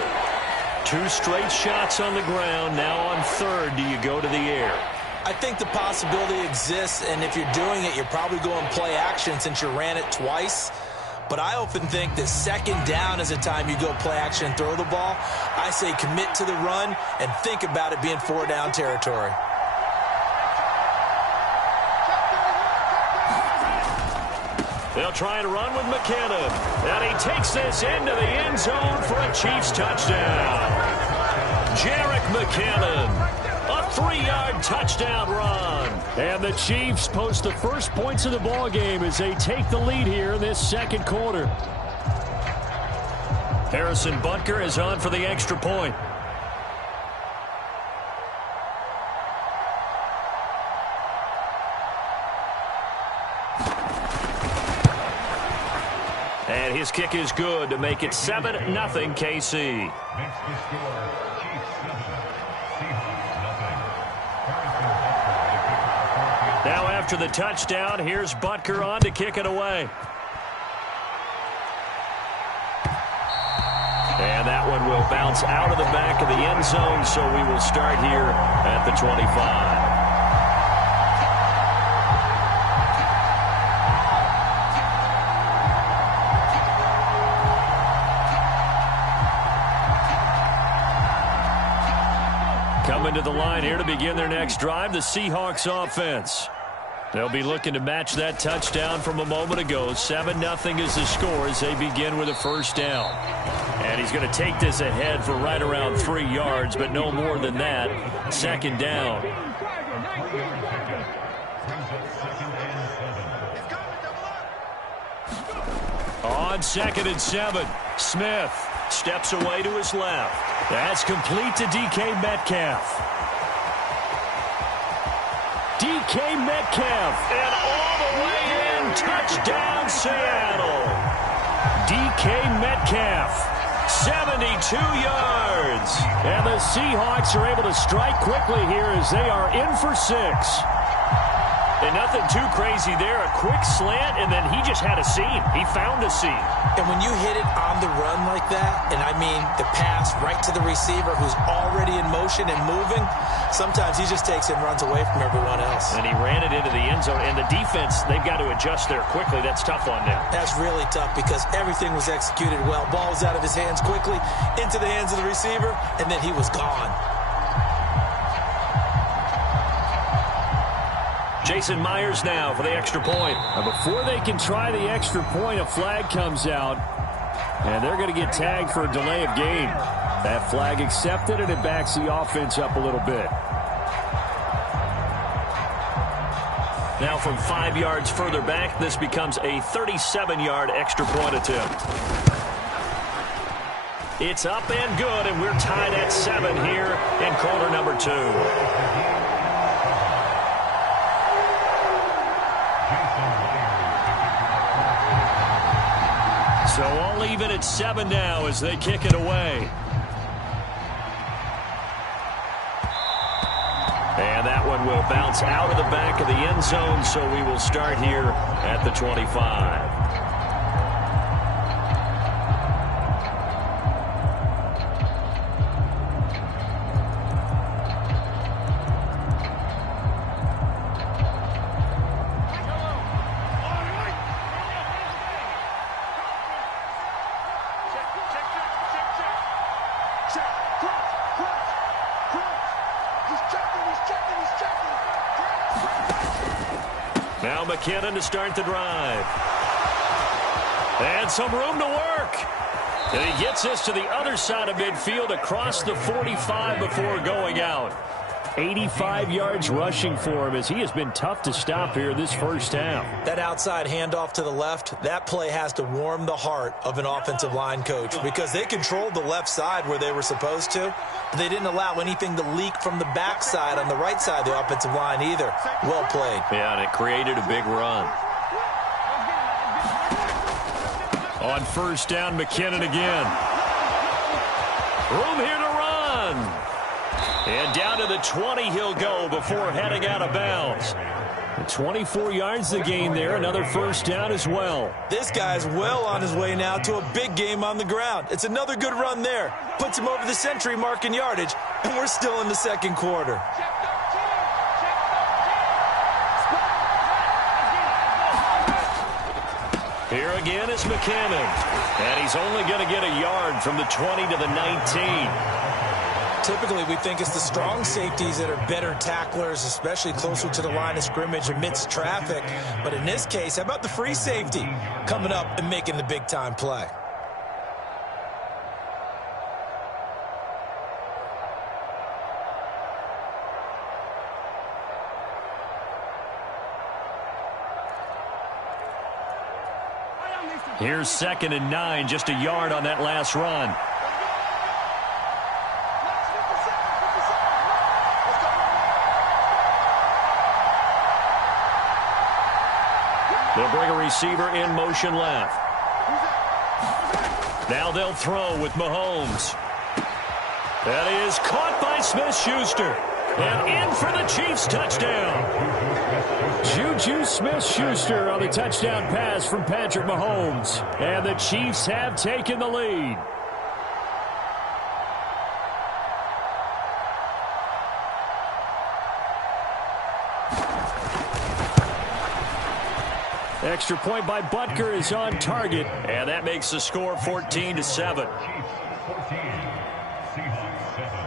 2 straight shots on the ground. Now on third, do you go to the air? I think the possibility exists, and if you're doing it, you're probably going play action since you ran it twice. But I often think that second down is a time you go play action and throw the ball. I say commit to the run and think about it being 4-down territory. They'll try and run with McKinnon. And he takes this into the end zone for a Chiefs touchdown. Jerick McKinnon, a 3-yard touchdown run. And the Chiefs post the first points of the ball game as they take the lead here in this second quarter. Harrison Butker is on for the extra point. And his kick is good to make it 7-0 KC. Next to score, Chiefs 7, Seahawks nothing. Now after the touchdown, here's Butker on to kick it away. And that one will bounce out of the back of the end zone, so we will start here at the 25. Coming to the line here to begin their next drive, the Seahawks offense. They'll be looking to match that touchdown from a moment ago. 7-0 is the score as they begin with a first down. And he's going to take this ahead for right around 3 yards, but no more than that. Second down. On 2nd and 7, Smith steps away to his left. That's complete to DK Metcalf. DK Metcalf, and all the way in, touchdown Seattle. DK Metcalf, 72 yards. And the Seahawks are able to strike quickly here as they are in for 6. And nothing too crazy there. A quick slant, and then he just had a seam. He found a seam. And when you hit it on the run like that, and I mean the pass right to the receiver who's already in motion and moving, sometimes he just takes it and runs away from everyone else. And he ran it into the end zone. And the defense, they've got to adjust there quickly. That's tough on them. That's really tough because everything was executed well. Ball was out of his hands quickly, into the hands of the receiver, and then he was gone. Jason Myers now for the extra point. Now before they can try the extra point, a flag comes out, and they're going to get tagged for a delay of game. That flag accepted, and it backs the offense up a little bit. Now from 5 yards further back, this becomes a 37-yard extra point attempt. It's up and good, and we're tied at 7 here in quarter number 2. So all even at 7 now as they kick it away. And that one will bounce out of the back of the end zone, so we will start here at the 25. Now McKinnon to start the drive. And some room to work. And he gets this to the other side of midfield across the 45 before going out. 85 yards rushing for him as he has been tough to stop here this first half. That outside handoff to the left, that play has to warm the heart of an offensive line coach because they controlled the left side where they were supposed to, but they didn't allow anything to leak from the backside on the right side of the offensive line either. Well played. Yeah, and it created a big run. On first down, McKinnon again. Room here to run. And down to the 20 he'll go before heading out of bounds. 24 yards the gain there. Another first down as well. This guy's well on his way now to a big game on the ground. It's another good run there. Puts him over the century mark in yardage, and we're still in the second quarter. Here again is McKinnon. And he's only going to get a yard from the 20 to the 19. Typically, we think it's the strong safeties that are better tacklers, especially closer to the line of scrimmage amidst traffic. But in this case, how about the free safety coming up and making the big-time play? Here's 2nd and 9, just a yard on that last run. They'll bring a receiver in motion left. Now they'll throw with Mahomes. That is caught by Smith-Schuster. And in for the Chiefs touchdown. Juju Smith-Schuster on the touchdown pass from Patrick Mahomes. And the Chiefs have taken the lead. Extra point by Butker is on target. And that makes the score 14-7. Chiefs 14, Seahawks 7.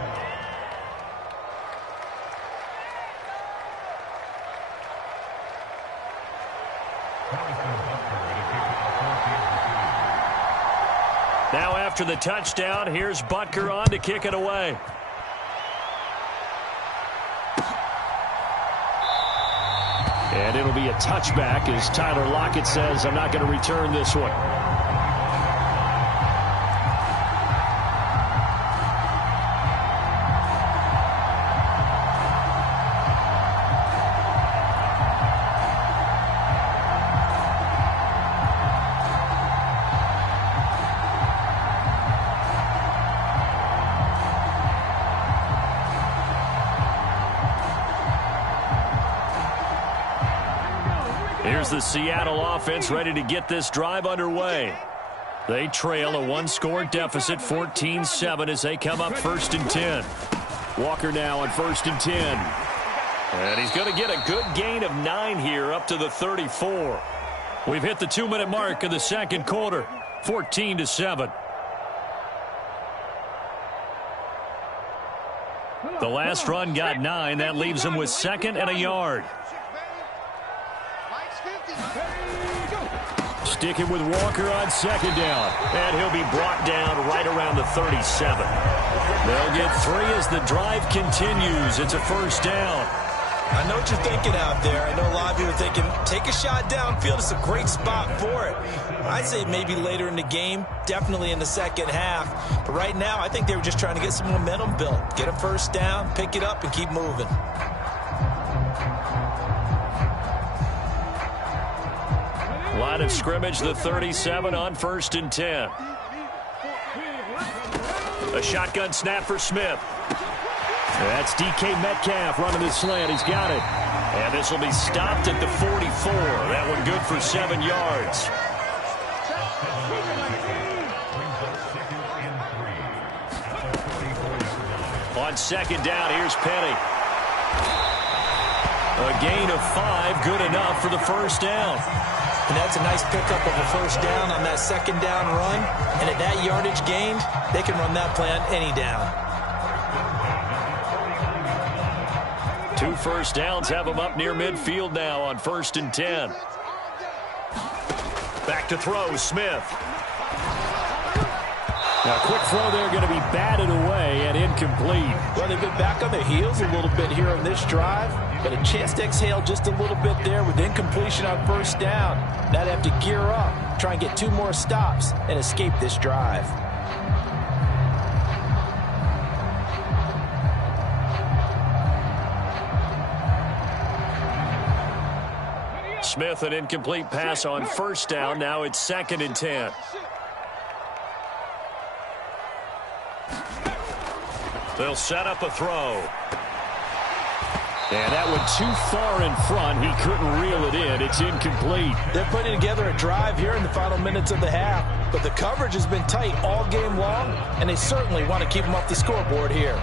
Now after the touchdown, here's Butker on to kick it away. And it'll be a touchback as Tyler Lockett says, I'm not going to return this one. Here's the Seattle offense ready to get this drive underway. They trail a one-score deficit, 14-7, as they come up 1st and 10. Walker now on 1st and 10. And he's going to get a good gain of 9 here up to the 34. We've hit the 2-minute mark of the second quarter, 14-7. The last run got 9. That leaves him with 2nd and a yard. Sticking with Walker on 2nd down. And he'll be brought down right around the 37. They'll get 3 as the drive continues. It's a first down. I know what you're thinking out there. I know a lot of you are thinking, take a shot downfield. It's a great spot for it. I'd say maybe later in the game, definitely in the second half. But right now, I think they were just trying to get some momentum built. Get a first down, pick it up, and keep moving. Line of scrimmage, the 37 on 1st and 10. A shotgun snap for Smith. That's DK Metcalf running the slant. He's got it. And this will be stopped at the 44. That one good for 7 yards. On 2nd down, here's Penny. A gain of 5, good enough for the first down. And that's a nice pickup of a first down on that 2nd down run. And at that yardage gained, they can run that play on any down. 2 first downs have them up near midfield now on 1st and 10. Back to throw, Smith. Now, a quick throw there going to be batted away and incomplete. Well, they've been back on their heels a little bit here on this drive, but a chance to exhale just a little bit there with incompletion on 1st down. Now they have to gear up, try and get 2 more stops and escape this drive. Smith, an incomplete pass on 1st down. Now it's 2nd and 10. They'll set up a throw. And that went too far in front. He couldn't reel it in. It's incomplete. They're putting together a drive here in the final minutes of the half, but the coverage has been tight all game long, and they certainly want to keep them off the scoreboard here.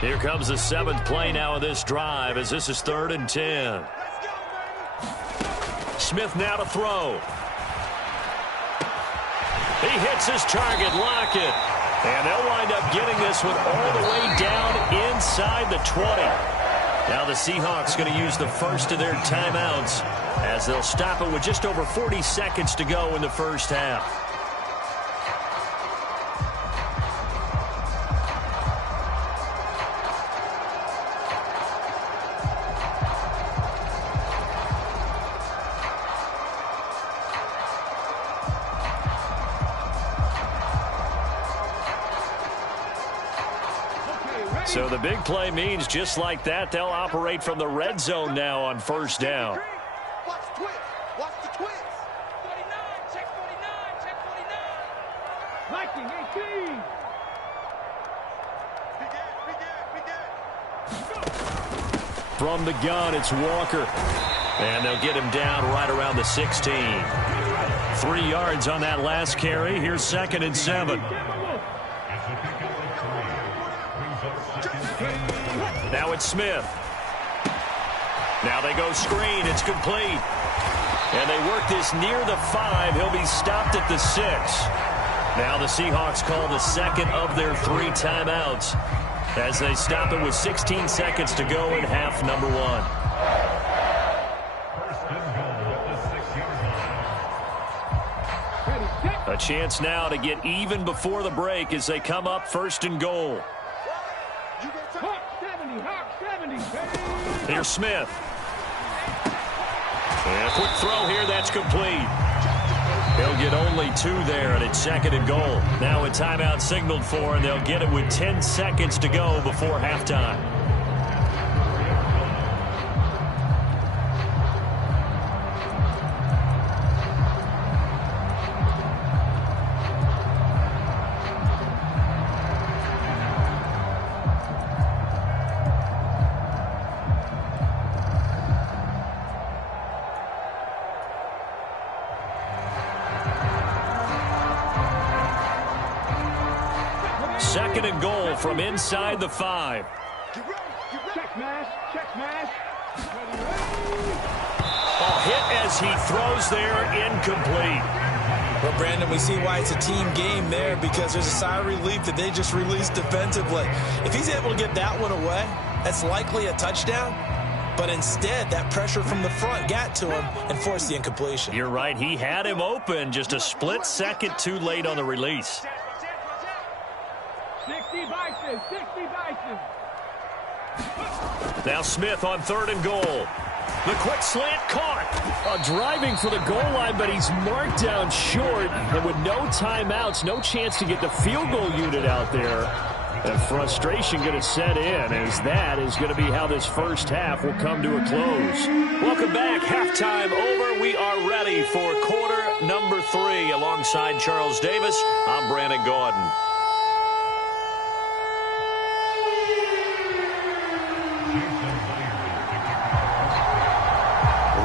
Here comes the 7th play now of this drive as this is 3rd and 10. Smith now to throw. He hits his target, Lockett. And they'll wind up getting this one all the way down inside the 20. Now the Seahawks going to use the first of their timeouts as they'll stop it with just over 40 seconds to go in the 1st half. So the big play means just like that, they'll operate from the red zone now on 1st down. Watch the twist. Watch the twist. 49. Check 49. Check 49. Viking 18. From the gun, it's Walker. And they'll get him down right around the 16. 3 yards on that last carry. Here's 2nd and 7. Now it's Smith. Now they go screen. It's complete. And they work this near the 5. He'll be stopped at the 6. Now the Seahawks call the 2nd of their 3 timeouts as they stop it with 16 seconds to go in half number 1. A chance now to get even before the break as they come up 1st and goal. Here's Smith. And a quick throw here, that's complete. They'll get only 2 there, and it's 2nd and goal. Now a timeout signaled for, and they'll get it with 10 seconds to go before halftime. Second and goal from inside the 5. Check mash. Check mash. A hit as he throws there, incomplete. Well, Brandon, we see why it's a team game there, because there's a sigh of relief that they just released defensively. If he's able to get that one away, that's likely a touchdown. But instead, that pressure from the front got to him and forced the incompletion. You're right. He had him open, just a split second too late on the release. 60 Bison. 60 Bison. Now Smith on 3rd and goal. The quick slant caught. Driving for the goal line, but he's marked down short. And with no timeouts, no chance to get the field goal unit out there. And frustration going to set in, as that is going to be how this 1st half will come to a close. Welcome back. Halftime over. We are ready for quarter number 3. Alongside Charles Davis, I'm Brandon Gaudin.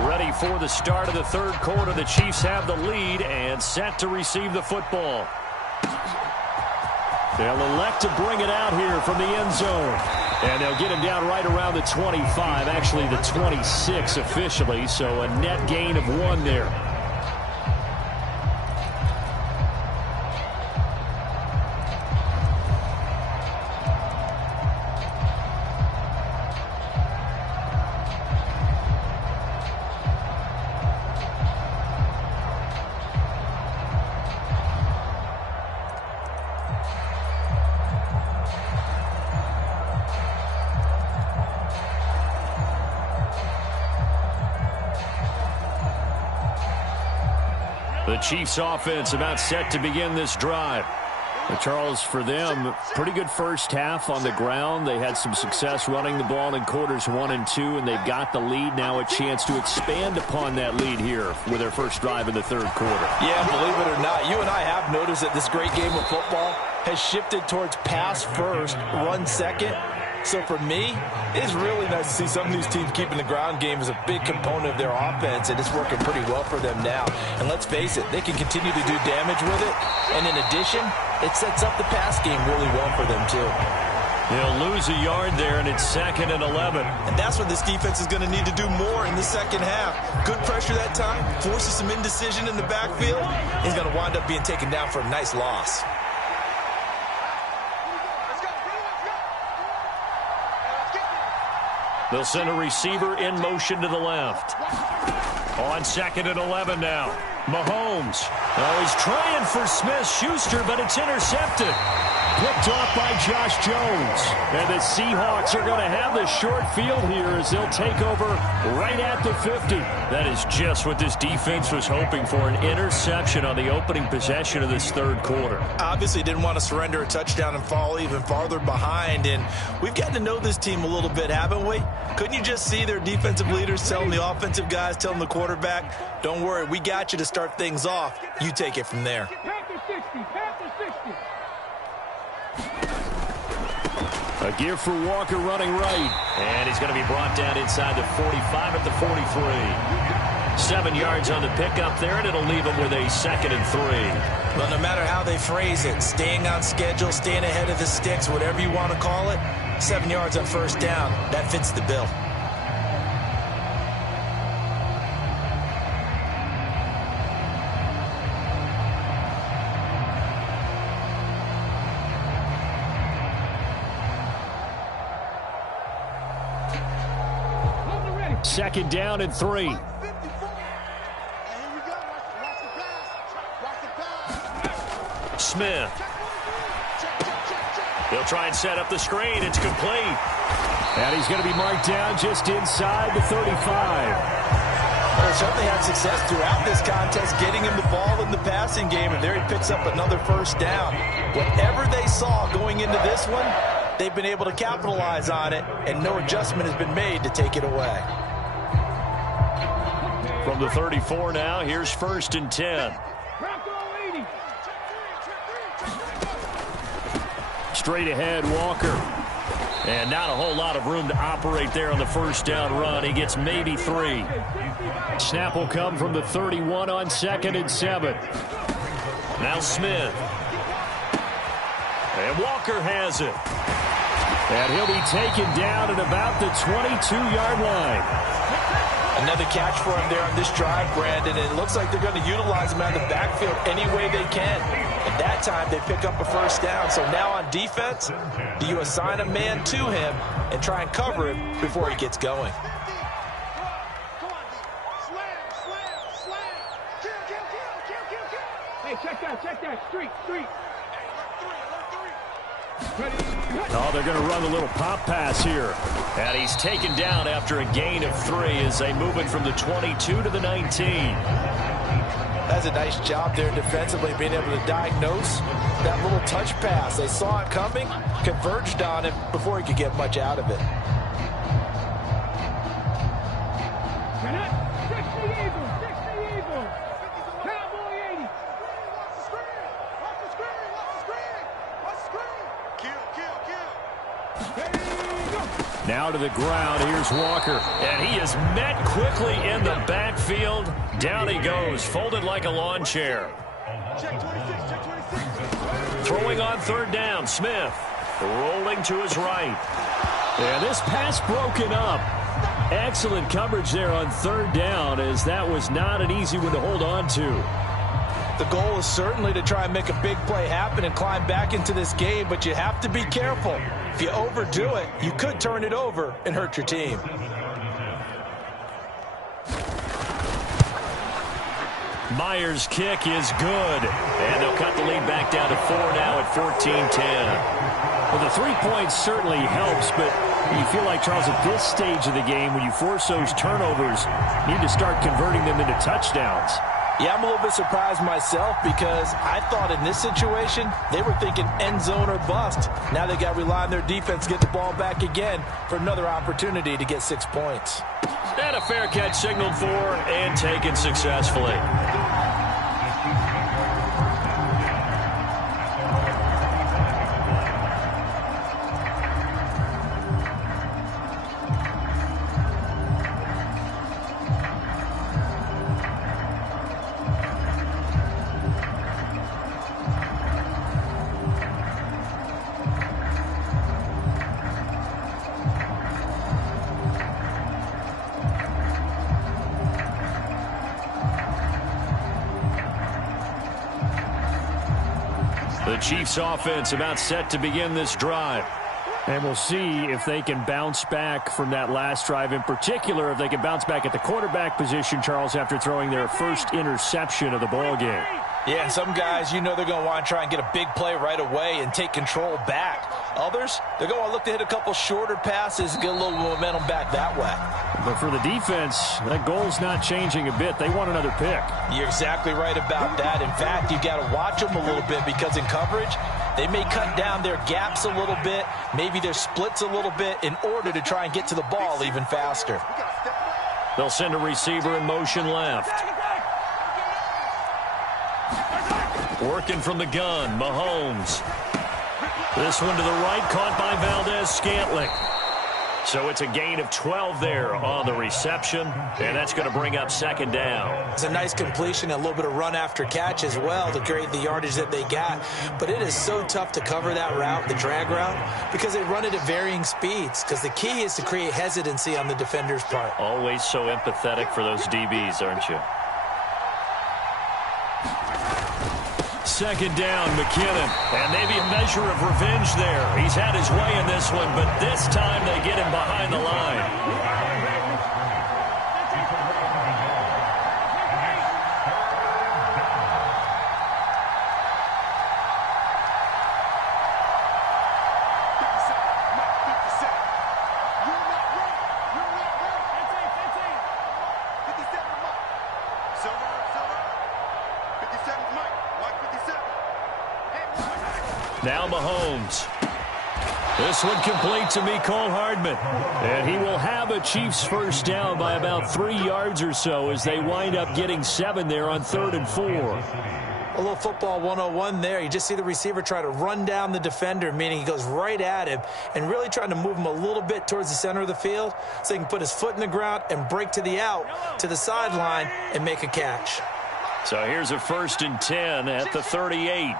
Ready for the start of the 3rd quarter. The Chiefs have the lead and set to receive the football. They'll elect to bring it out here from the end zone. And they'll get him down right around the 25, actually the 26 officially, so a net gain of 1 there. The Chiefs offense about set to begin this drive. Charles, for them, pretty good first half on the ground. They had some success running the ball in quarters 1 and 2, and they've got the lead. Now a chance to expand upon that lead here with their first drive in the third quarter. Yeah, believe it or not, you and I have noticed that this great game of football has shifted towards pass first, run second. So for me, it's really nice to see some of these teams keeping the ground game as a big component of their offense, and it's working pretty well for them now. And let's face it, they can continue to do damage with it. And in addition, it sets up the pass game really well for them too. They'll lose a yard there, and it's 2nd and 11. And that's what this defense is going to need to do more in the second half. Good pressure that time, forces some indecision in the backfield. He's going to wind up being taken down for a nice loss. They'll send a receiver in motion to the left. On 2nd and 11 now. Mahomes. Oh, he's trying for Smith-Schuster, but it's intercepted. Picked off by Josh Jones. And the Seahawks are going to have the short field here as they'll take over right at the 50. That is just what this defense was hoping for, an interception on the opening possession of this third quarter. Obviously didn't want to surrender a touchdown and fall even farther behind. And we've gotten to know this team a little bit, haven't we? Couldn't you just see their defensive leaders telling the offensive guys, telling the quarterback, don't worry, we got you to start things off. You take it from there. Panther 60, Panther 60. A give for Walker running right. And he's going to be brought down inside the 45 at the 43. 7 yards on the pickup there, and it'll leave him with a 2nd and 3. Well, no matter how they phrase it, staying on schedule, staying ahead of the sticks, whatever you want to call it, 7 yards on first down, that fits the bill. Second down and 3. Smith. They'll try and set up the screen. It's complete. And he's going to be marked down just inside the 35. Well, they certainly had success throughout this contest getting him the ball in the passing game, and there he picks up another first down. Whatever they saw going into this one, they've been able to capitalize on it, and no adjustment has been made to take it away. From the 34 now, here's 1st and 10. Straight ahead, Walker. And not a whole lot of room to operate there on the first down run. He gets maybe 3. Snap will come from the 31 on 2nd and 7. Now Smith. And Walker has it. And he'll be taken down at about the 22-yard line. Another catch for him there on this drive, Brandon, and it looks like they're going to utilize him out of the backfield any way they can. At that time, they pick up a first down. So now on defense, do you assign a man to him and try and cover him before he gets going? Hey, check that. Street. Oh, they're going to run a little pop pass here. And he's taken down after a gain of 3 as they move it from the 22 to the 19. That's a nice job there defensively, being able to diagnose that little touch pass. They saw it coming, converged on it before he could get much out of it. Now to the ground. Here's Walker. And he is met quickly in the backfield. Down he goes, folded like a lawn chair. Throwing on 3rd down, Smith. Rolling to his right. And this pass broken up. Excellent coverage there on 3rd down, as that was not an easy one to hold on to. The goal is certainly to try and make a big play happen and climb back into this game, but you have to be careful. If you overdo it, you could turn it over and hurt your team. Myers' kick is good. And they'll cut the lead back down to 4 now at 14-10. Well, the 3 points certainly helps, but you feel like, Charles, at this stage of the game, when you force those turnovers, you need to start converting them into touchdowns. Yeah, I'm a little bit surprised myself because I thought in this situation they were thinking end zone or bust. Now they got to rely on their defense to get the ball back again for another opportunity to get 6 points. And a fair catch signaled for and taken successfully. The Chiefs offense about set to begin this drive. And we'll see if they can bounce back from that last drive, in particular if they can bounce back at the quarterback position, Charles, after throwing their first interception of the ball game. Yeah, and some guys, you know they're going to want to try and get a big play right away and take control back. Others, they're going to want to look to hit a couple shorter passes and get a little momentum back that way. But for the defense, that goal's not changing a bit. They want another pick. You're exactly right about that. In fact, you've got to watch them a little bit because in coverage, they may cut down their gaps a little bit, maybe their splits a little bit in order to try and get to the ball even faster. They'll send a receiver in motion left. Working from the gun, Mahomes. This one to the right, caught by Valdez-Scantling. So it's a gain of 12 there on the reception, and that's going to bring up second down. It's a nice completion, a little bit of run after catch as well to create the yardage that they got. But it is so tough to cover that route, the drag route, because they run it at varying speeds, because the key is to create hesitancy on the defender's part. Always so empathetic for those DBs, aren't you? Second down, McKinnon. And maybe a measure of revenge there. He's had his way in this one, but this time they get him behind the line. Now Mahomes. This one complete to Mecole Hardman. And he will have a Chiefs first down by about 3 yards or so as they wind up getting 7 there on 3rd and 4. A little football 101 there. You just see the receiver try to run down the defender, meaning he goes right at him and really trying to move him a little bit towards the center of the field so he can put his foot in the ground and break to the out, to the sideline, and make a catch. So here's a 1st and 10 at the 38.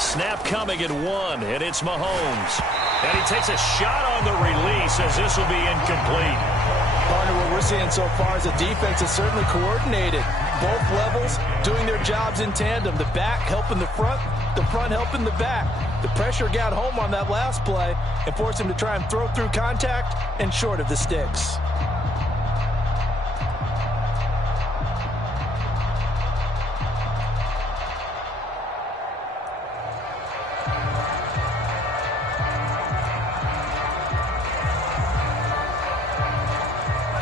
Snap coming at 1, and it's Mahomes. And he takes a shot on the release as this will be incomplete. Partner, what we're seeing so far is the defense is certainly coordinated. Both levels doing their jobs in tandem. The back helping the front helping the back. The pressure got home on that last play and forced him to try and throw through contact and short of the sticks.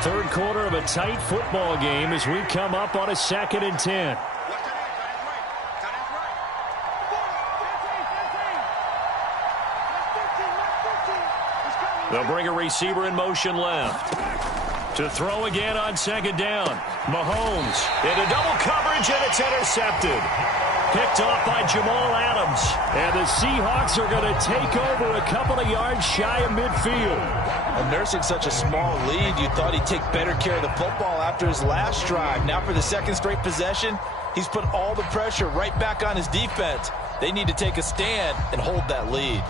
Third quarter of a tight football game as we come up on a 2nd and 10. They'll bring a receiver in motion left. To throw again on 2nd down. Mahomes into double coverage, and it's intercepted. Picked off by Jamal Adams. And the Seahawks are going to take over a couple of yards shy of midfield. And nursing such a small lead, you thought he'd take better care of the football after his last drive. Now for the 2nd straight possession, he's put all the pressure right back on his defense. They need to take a stand and hold that lead.